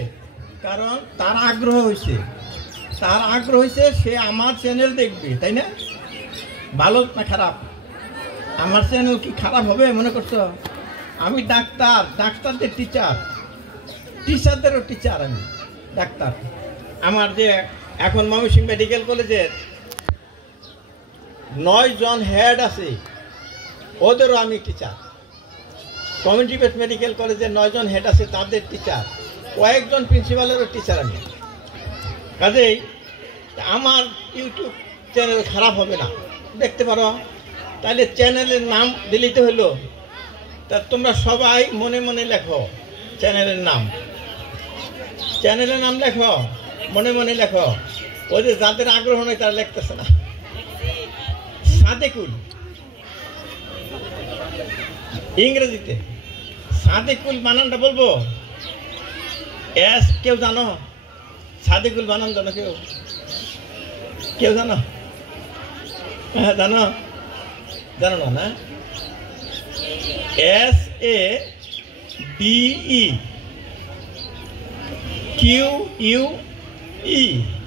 কারণ তার আগ্রহ হয়েছে, সে আমার চ্যানেল দেখবে, তাই না? ভালো না খারাপ? আমার চ্যানেল কি খারাপ হবে মনে করছো? আমি ডাক্তার, ডাক্তারদের টিচার, টিচারদেরও টিচার, আমি ডাক্তার। আমার যে এখন ময়মনসিংহ মেডিকেল কলেজের 9 জন হেড আছে, ওদেরও আমি টিচার। কমিউনিটি বেসড মেডিকেল কলেজের 9 জন হেড আছে, তাদের টিচার। কয়েকজন প্রিন্সিপালেরও টিচার আমি। কাজেই আমার ইউটিউব চ্যানেল খারাপ হবে না, দেখতে পারো। তাহলে চ্যানেলের নাম দিলিতে হলো, তা তোমরা সবাই মনে মনে লেখো চ্যানেলের নাম, চ্যানেলের নাম লেখো, মনে মনে লেখো। ওই যে যাদের আগ্রহ নেই তারা লিখতেছে না। সাদেকুল, ইংরেজিতে সাদেকুল বানানটা বলবো? এস কেউ জানো? সাদেকুল বানান জানো কেউ? কেউ জানো? হ্যাঁ জানো? জানো না? না, SADEQUE,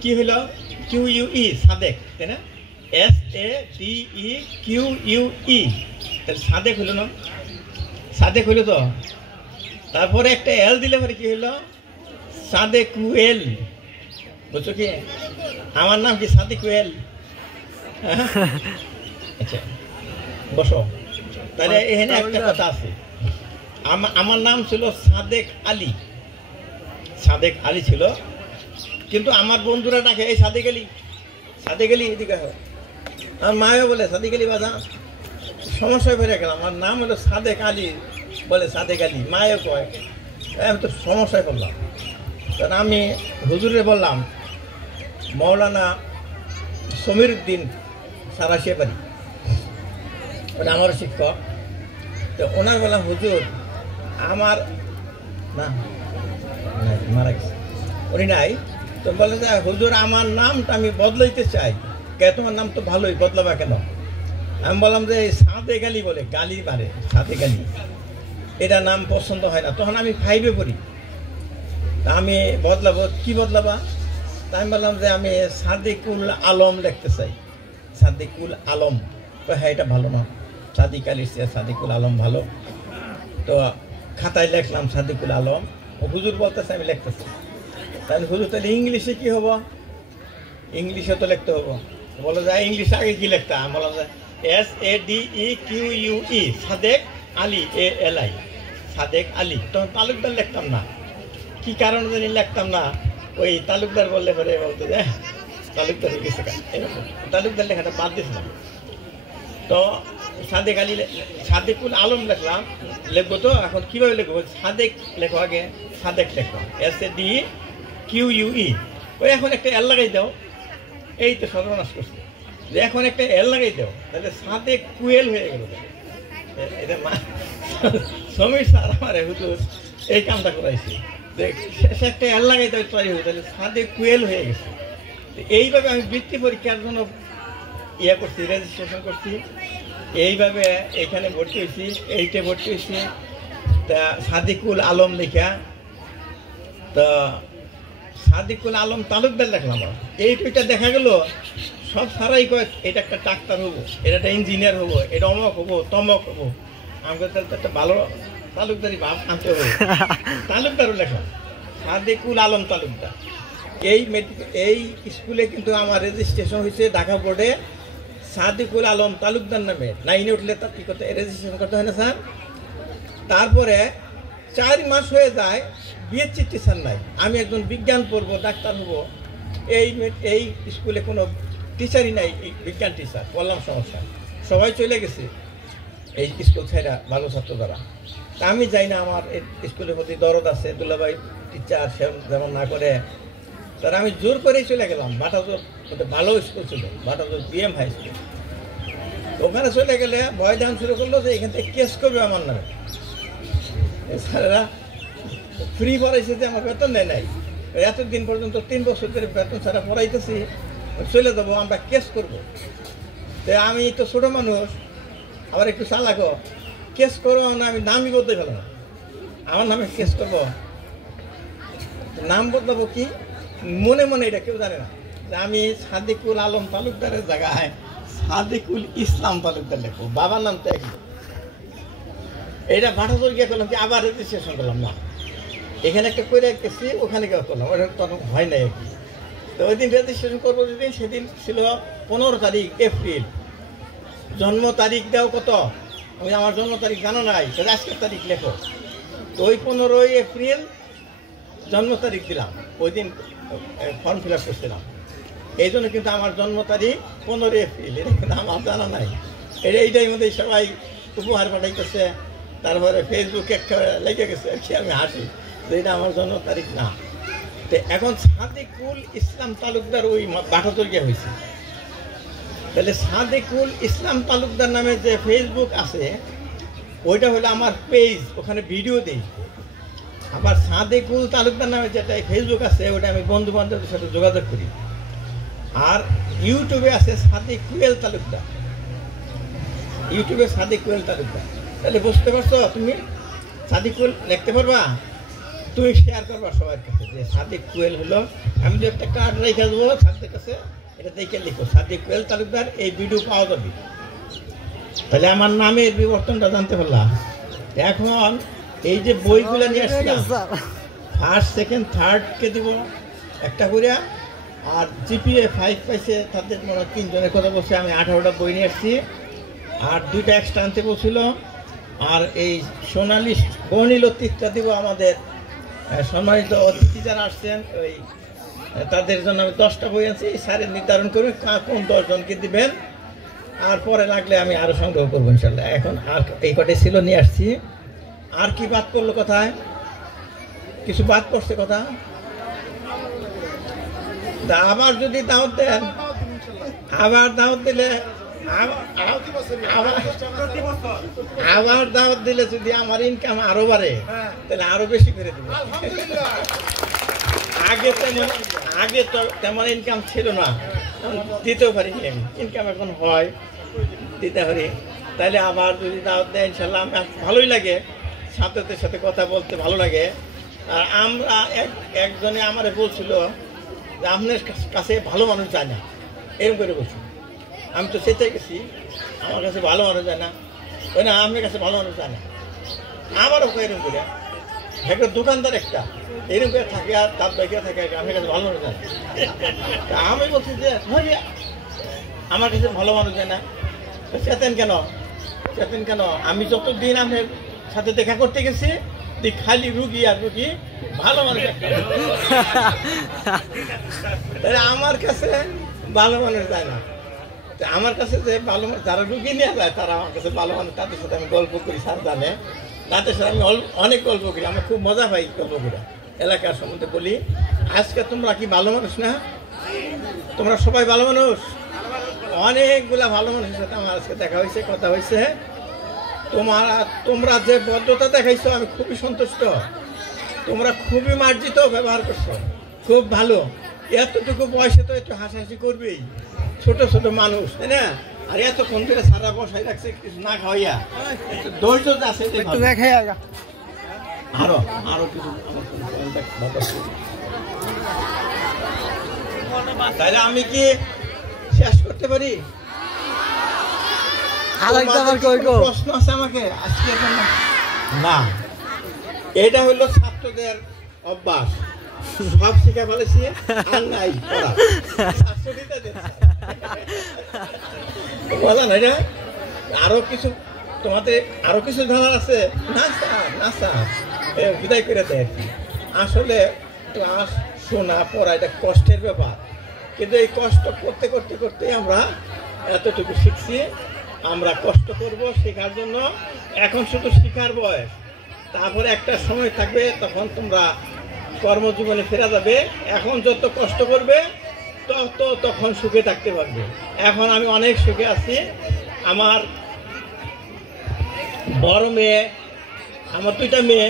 কি হইল? QUE, সাদেক, তাই না? SADEQUE, তাহলে সাদেক হইল না? সাদেক হইল তো? তারপরে একটা এল দিলে পরে কি হলো সাদেকুয়েল, বুঝছো কি? আমার নাম কি সাদেকুয়েল? আচ্ছা বসো। তাহলে এখানে একটা কথা আছে, আমার নাম ছিল সাদেক আলী, সাদেক আলী ছিল, কিন্তু আমার বন্ধুরা ডাকে এই সাদেক আলী, সাদেক আলী এদিকে। আমার মায়ও বলে সাদেক আলী বাজা, সমস্যায় বেড়ে গেলাম। আমার নাম হলো সাদেক আলী, বলে সাদেক আলী, মায়ও কয়, আমি তো সমস্যায় পড়লাম। কারণ আমি হুজুরে বললাম মৌলানা সমীর উদ্দিন সারাশিয়া বাড়ি, মানে আমার শিক্ষক। তো ওনার বললাম হুজুর আমার না মারা গেছে, উনি নাই। তো বলে যে হুজুর আমার নামটা আমি বদলাইতে চাই। কে তোমার নাম তো ভালোই, বদলাবা কেন? আমি বললাম যে সাদেক আলী বলে গালি মারে, সাদেক আলী এটা নাম পছন্দ হয় না। তখন আমি 5-এ পড়ি। তা আমি বদলাবো, কি বদলাবা? তা আমি বললাম যে আমি সাদেকুল আলম লিখতে চাই, সাদেকুল আলম। তো হ্যাঁ এটা ভালো না, সাদিক আলী সাদেকুল আলম ভালো। তো খাতায় লিখলাম সাদেকুল আলম। হুজুর বলতেছে আমি লিখতেছি। তাহলে হুজুর তাহলে ইংলিশে কি হবো? ইংলিশে তো লিখতে হবো। বলো যে ইংলিশে আগে কি লিখতে? আমি বললাম যে SADEQUE সাদেক আলী ALI, সাদেক আলী। তখন তালুকদার লিখতাম না, কি কারণ জানি লিখতাম না। ওই তালুকদার বললে পরে বলতো যে তালুকদার হয়ে গেছে, তালুকদার লেখাটা বাদ দিয়েছিলাম। তো সাদেক আলী, সাদেকুল আলম লিখলাম, লিখবো তো এখন কীভাবে লিখবো? সাদেক লেখো আগে, সাদেক লেখো SADEQUE। ওই এখন একটা এল লাগাই দাও, এই তো সর্বনাশ করছে যে এখন একটা এল লাগাই দাও, তাহলে সাদেক কুয়েল হয়ে গেল। এটা সমীর স্যার আমার হুজুর এই কামটা করাইছে, যে শেষে একটা এল লাগাই দাও তৈরি হয়ে, তাহলে সাদেক কুয়েল হয়ে গেছে। এইভাবে আমি বৃত্তি পরীক্ষার জন্য ইয়ে করছি, রেজিস্ট্রেশন করছি। এইভাবে এখানে ভর্তি হয়েছি, 8-এ ভর্তি হয়েছি। তা সাদিকুল আলম লেখা, তা সাদিকুল আলম তালুকদার লেখলাম। এই দুইটা দেখা গেল সব সারাই কয় এটা একটা ডাক্তার হবো, এটা একটা ইঞ্জিনিয়ার হবো, এটা অমক হবো, তমক হবো। আমাকে তাহলে একটা ভালো তালুকদারি ভাব আনতে হবে। তালুকদারও লেখলাম সাদিকুল আলম তালুকদার। এই স্কুলে কিন্তু আমার রেজিস্ট্রেশন হয়েছে ঢাকা বোর্ডে সাদিকুল আলম তালুকদার নামে। 9-এ উঠলে তার কী করতে, রেজিস্ট্রেশন করতে হয় না স্যার? তারপরে 4 মাস হয়ে যায়, বিএসসি টিচার নাই। আমি একজন বিজ্ঞান পড়বো, ডাক্তার হবো, এই স্কুলে কোনো টিচারই নাই, বিজ্ঞান টিচার। বললাম সমস্যা, সবাই চলে গেছে এই স্কুল ছেড়া, ভালো ছাত্র দ্বারা। তা আমি যাই না, আমার এই স্কুলের প্রতি দরদ আছে, দুলাভাই টিচার সে যেমন না করে। তার আমি জোর করেই চলে গেলাম। বাটাজোর ভালো স্কুল ছিল, বাটাজোর BM হাই স্কুল। ওখানে চলে গেলে ভয় দান শুরু করলো যে এখান থেকে কেস করবে আমার নামে। স্যারেরা ফ্রি পড়াইছে যে আমার বেতন নেয় নাই, এতদিন পর্যন্ত 3 বছর ধরে বেতন ছাড়া পড়াইতেছি, চলে যাবো, আমরা কেস করবো। তো আমি তো ছোটো মানুষ, আবার একটু চালাকো, কেস করবো না, আমি নামই বদলে ফেলাম, আমার নামে কেস করবো। নাম বদলাবো কি মনে মনে, এটা কেউ জানে না যে আমি সাদিকুল আলম তালুকদারের জায়গায় সাদিকুল ইসলাম তালুকদার লেখো, বাবার নাম তো একদম। এটা বাটাজোর গিয়ে করলাম কি, আবার রেজিস্ট্রেশন করলাম না, এখানে একটা করে গেছি, ওখানে গিয়ে করলাম, ওটা তখন হয় নাই আর কি। তো ওই দিন রেজিস্ট্রেশন করবো যেদিন, সেদিন ছিল 15 তারিখ এপ্রিল। জন্ম তারিখ দাও কত? আমি আমার জন্ম তারিখ জানো নাই, তাহলে আজকের তারিখ লেখো। তো ওই 15 এপ্রিল জন্ম তারিখ দিলাম, ওই দিন ফর্ম ফিল আপ করছিলাম। এই জন্য কিন্তু আমার জন্ম তারিখ 15 এপ্রিল, এটা কিন্তু আমার জানা নাই। এইটাই মধ্যে সবাই উপহার পাঠাইতেছে, তারপরে ফেসবুকে লেগে গেছে আর কি। আমি হাসি যে এটা আমার জন্ম তারিখ না। তো এখন সাদিকুল ইসলাম তালুকদার ওই বাটাজোর গিয়ে হয়েছে। তাহলে সাদিকুল ইসলাম তালুকদার নামে যে ফেসবুক আছে, ওইটা হলো আমার পেজ, ওখানে ভিডিও দিই। আমার সাদিকুল তালুকদার নামে যেটা ফেসবুক আছে, ওটা আমি বন্ধু বান্ধবদের সাথে যোগাযোগ করি। আর ইউটিউবে আছে সাদিকুয়েল তালুকদার, ইউটিউবে সাদিকুয়েল তালুকদার। তাহলে বুঝতে পারছো, তুমি সাদিকুল লিখতে পারবা, তুমি শেয়ার করবা সবার কাছে যে সাদিকুয়েল হলো। আমি যে একটা কার্ড রেখে দেবো সাদের কাছে, এটা দেখে লিখো সাদিকুয়েল তালুকদার, এই ভিডিও পাওয়া যাবে। তাহলে আমার নামের বিবর্তনটা জানতে পারলাম। এখন এই যে বইগুলো নিয়ে আসছিলাম, ফার্স্ট সেকেন্ড থার্ডকে দিব একটা করে, আর জিপিএ 5 পাইছে তাদের মনে 3 জনের কথা বলছে। আমি 18টা বই নিয়ে আসছি, আর 2টা এক্সট্রা আনতে বলছিল। আর এই সোনালি বর্ণিলতিটা দিব আমাদের সম্মানিত অতিথি যারা আসছেন, ওই তাদের জন্য আমি 10টা বই আনছি। স্যারের নির্ধারণ করবে কোন 10 জনকে দিবেন, আর পরে লাগলে আমি আরও সংগ্রহ করবো ইনশাল্লাহ। এখন আর এই কটাই ছিল, নিয়ে আসছি। আর কি বাদ পড়লো কথায়? কিছু বাদ পড়ছে কথা? আবার যদি দাওয়াত দেন, আবার দাওয়াত দিলে, আবার দাওয়াত দিলে যদি আমার ইনকাম আরো বাড়ে, তাহলে আরো বেশি করে দিব। আগে তো তেমন ইনকাম ছিল না, দিতেও পারিনি আমি। ইনকাম এখন হয়, দিতে পারি। তাহলে আবার যদি দাওয়াত দেয় ইনশাল্লাহ আমি ভালোই লাগে, ছাত্রদের সাথে কথা বলতে ভালো লাগে। আর আমরা একজনে আমারে বলছিল যে আপনার কাছে ভালো মানুষ যায় না, এরকম করে বলছি। আমি তো সেটাই গেছি, আমার কাছে ভালো মানুষ যায় না, ওই না আপনার কাছে ভালো মানুষ যায় না। আবারও এরকম করে একটা দোকানদার একটা এরকম করে থাকে, আর তার বাইকে থাকে, আমার কাছে ভালো মানুষ যায় না। আমি বলছি যে আমার কাছে ভালো মানুষ যায় না, চেতেন কেন? চেতেন কেন? আমি যতদিন আপনার সাথে দেখা করতে গেছি খালি রুগী আর রুগী, ভালো মানুষ একটা। আমার কাছে ভালো মানুষ যায় না। আমার কাছে যে ভালো যারা রুগী নিয়ে যায় তারা আমার কাছে ভালো মানুষ, তাদের সাথে আমি গল্প করি, স্যার জানে, তাদের সাথে আমি অনেক গল্প করি, আমার খুব মজা পাই গল্প করে। এলাকার সম্বন্ধে বলি, আজকে তোমরা কি ভালো মানুষ না? তোমরা সবাই ভালো মানুষ? অনেকগুলা ভালো মানুষের সাথে আমার আজকে দেখা হয়েছে, কথা হয়েছে। তোমরা যে ভদ্রতা দেখাইছো আমি খুবই সন্তুষ্ট। তোমরা খুবই মার্জিত ব্যবহার করছো, খুব ভালো। এতটুকু বয়সে তো একটু হাসাহাসি করবেই, ছোট ছোট মানুষ, তাই না? আর এতক্ষণ ধরে সারা বসাই রাখছে কিছু না খাওয়াইয়া, ধৈর্য আছে। আরো আরো কিছু তাহলে আমি কি শেষ করতে পারি? প্রশ্ন আছে আমাকে আজকে? না, এটা হলো ছাত্রদের অভ্যাস, সব শিখে ফেলেছি আর নাই বলা না। এটা আরো কিছু তোমাদের আরো কিছু ধারণা আছে? না স্যার, না স্যার, বিদায় করে দেয়। আসলে ক্লাস শোনা পড়া এটা কষ্টের ব্যাপার, কিন্তু এই কষ্ট করতে করতে করতে আমরা এতটুকু শিখছি। আমরা কষ্ট করব শেখার জন্য। এখন শুধু শিখার বয়স, তারপরে একটা সময় থাকবে তখন তোমরা কর্মজীবনে ফেরা যাবে। এখন যত কষ্ট করবে তখন সুখে থাকতে পারবে। এখন আমি অনেক সুখে আছি। আমার বড় মেয়ে, আমার 2টা মেয়ে,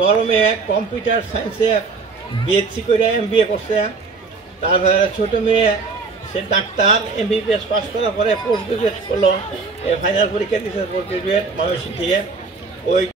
বড় মেয়ে কম্পিউটার সায়েন্সে বিএসসি করে MBA করছে। তারপরে ছোট মেয়ে সে ডাক্তার, MBBS পাস করার পরে পোস্ট গ্রাজুয়েট করলো, ফাইনাল পরীক্ষা দিয়েছে পোস্ট গ্রাজুয়েট ময়মনসিংহ থেকে। ওই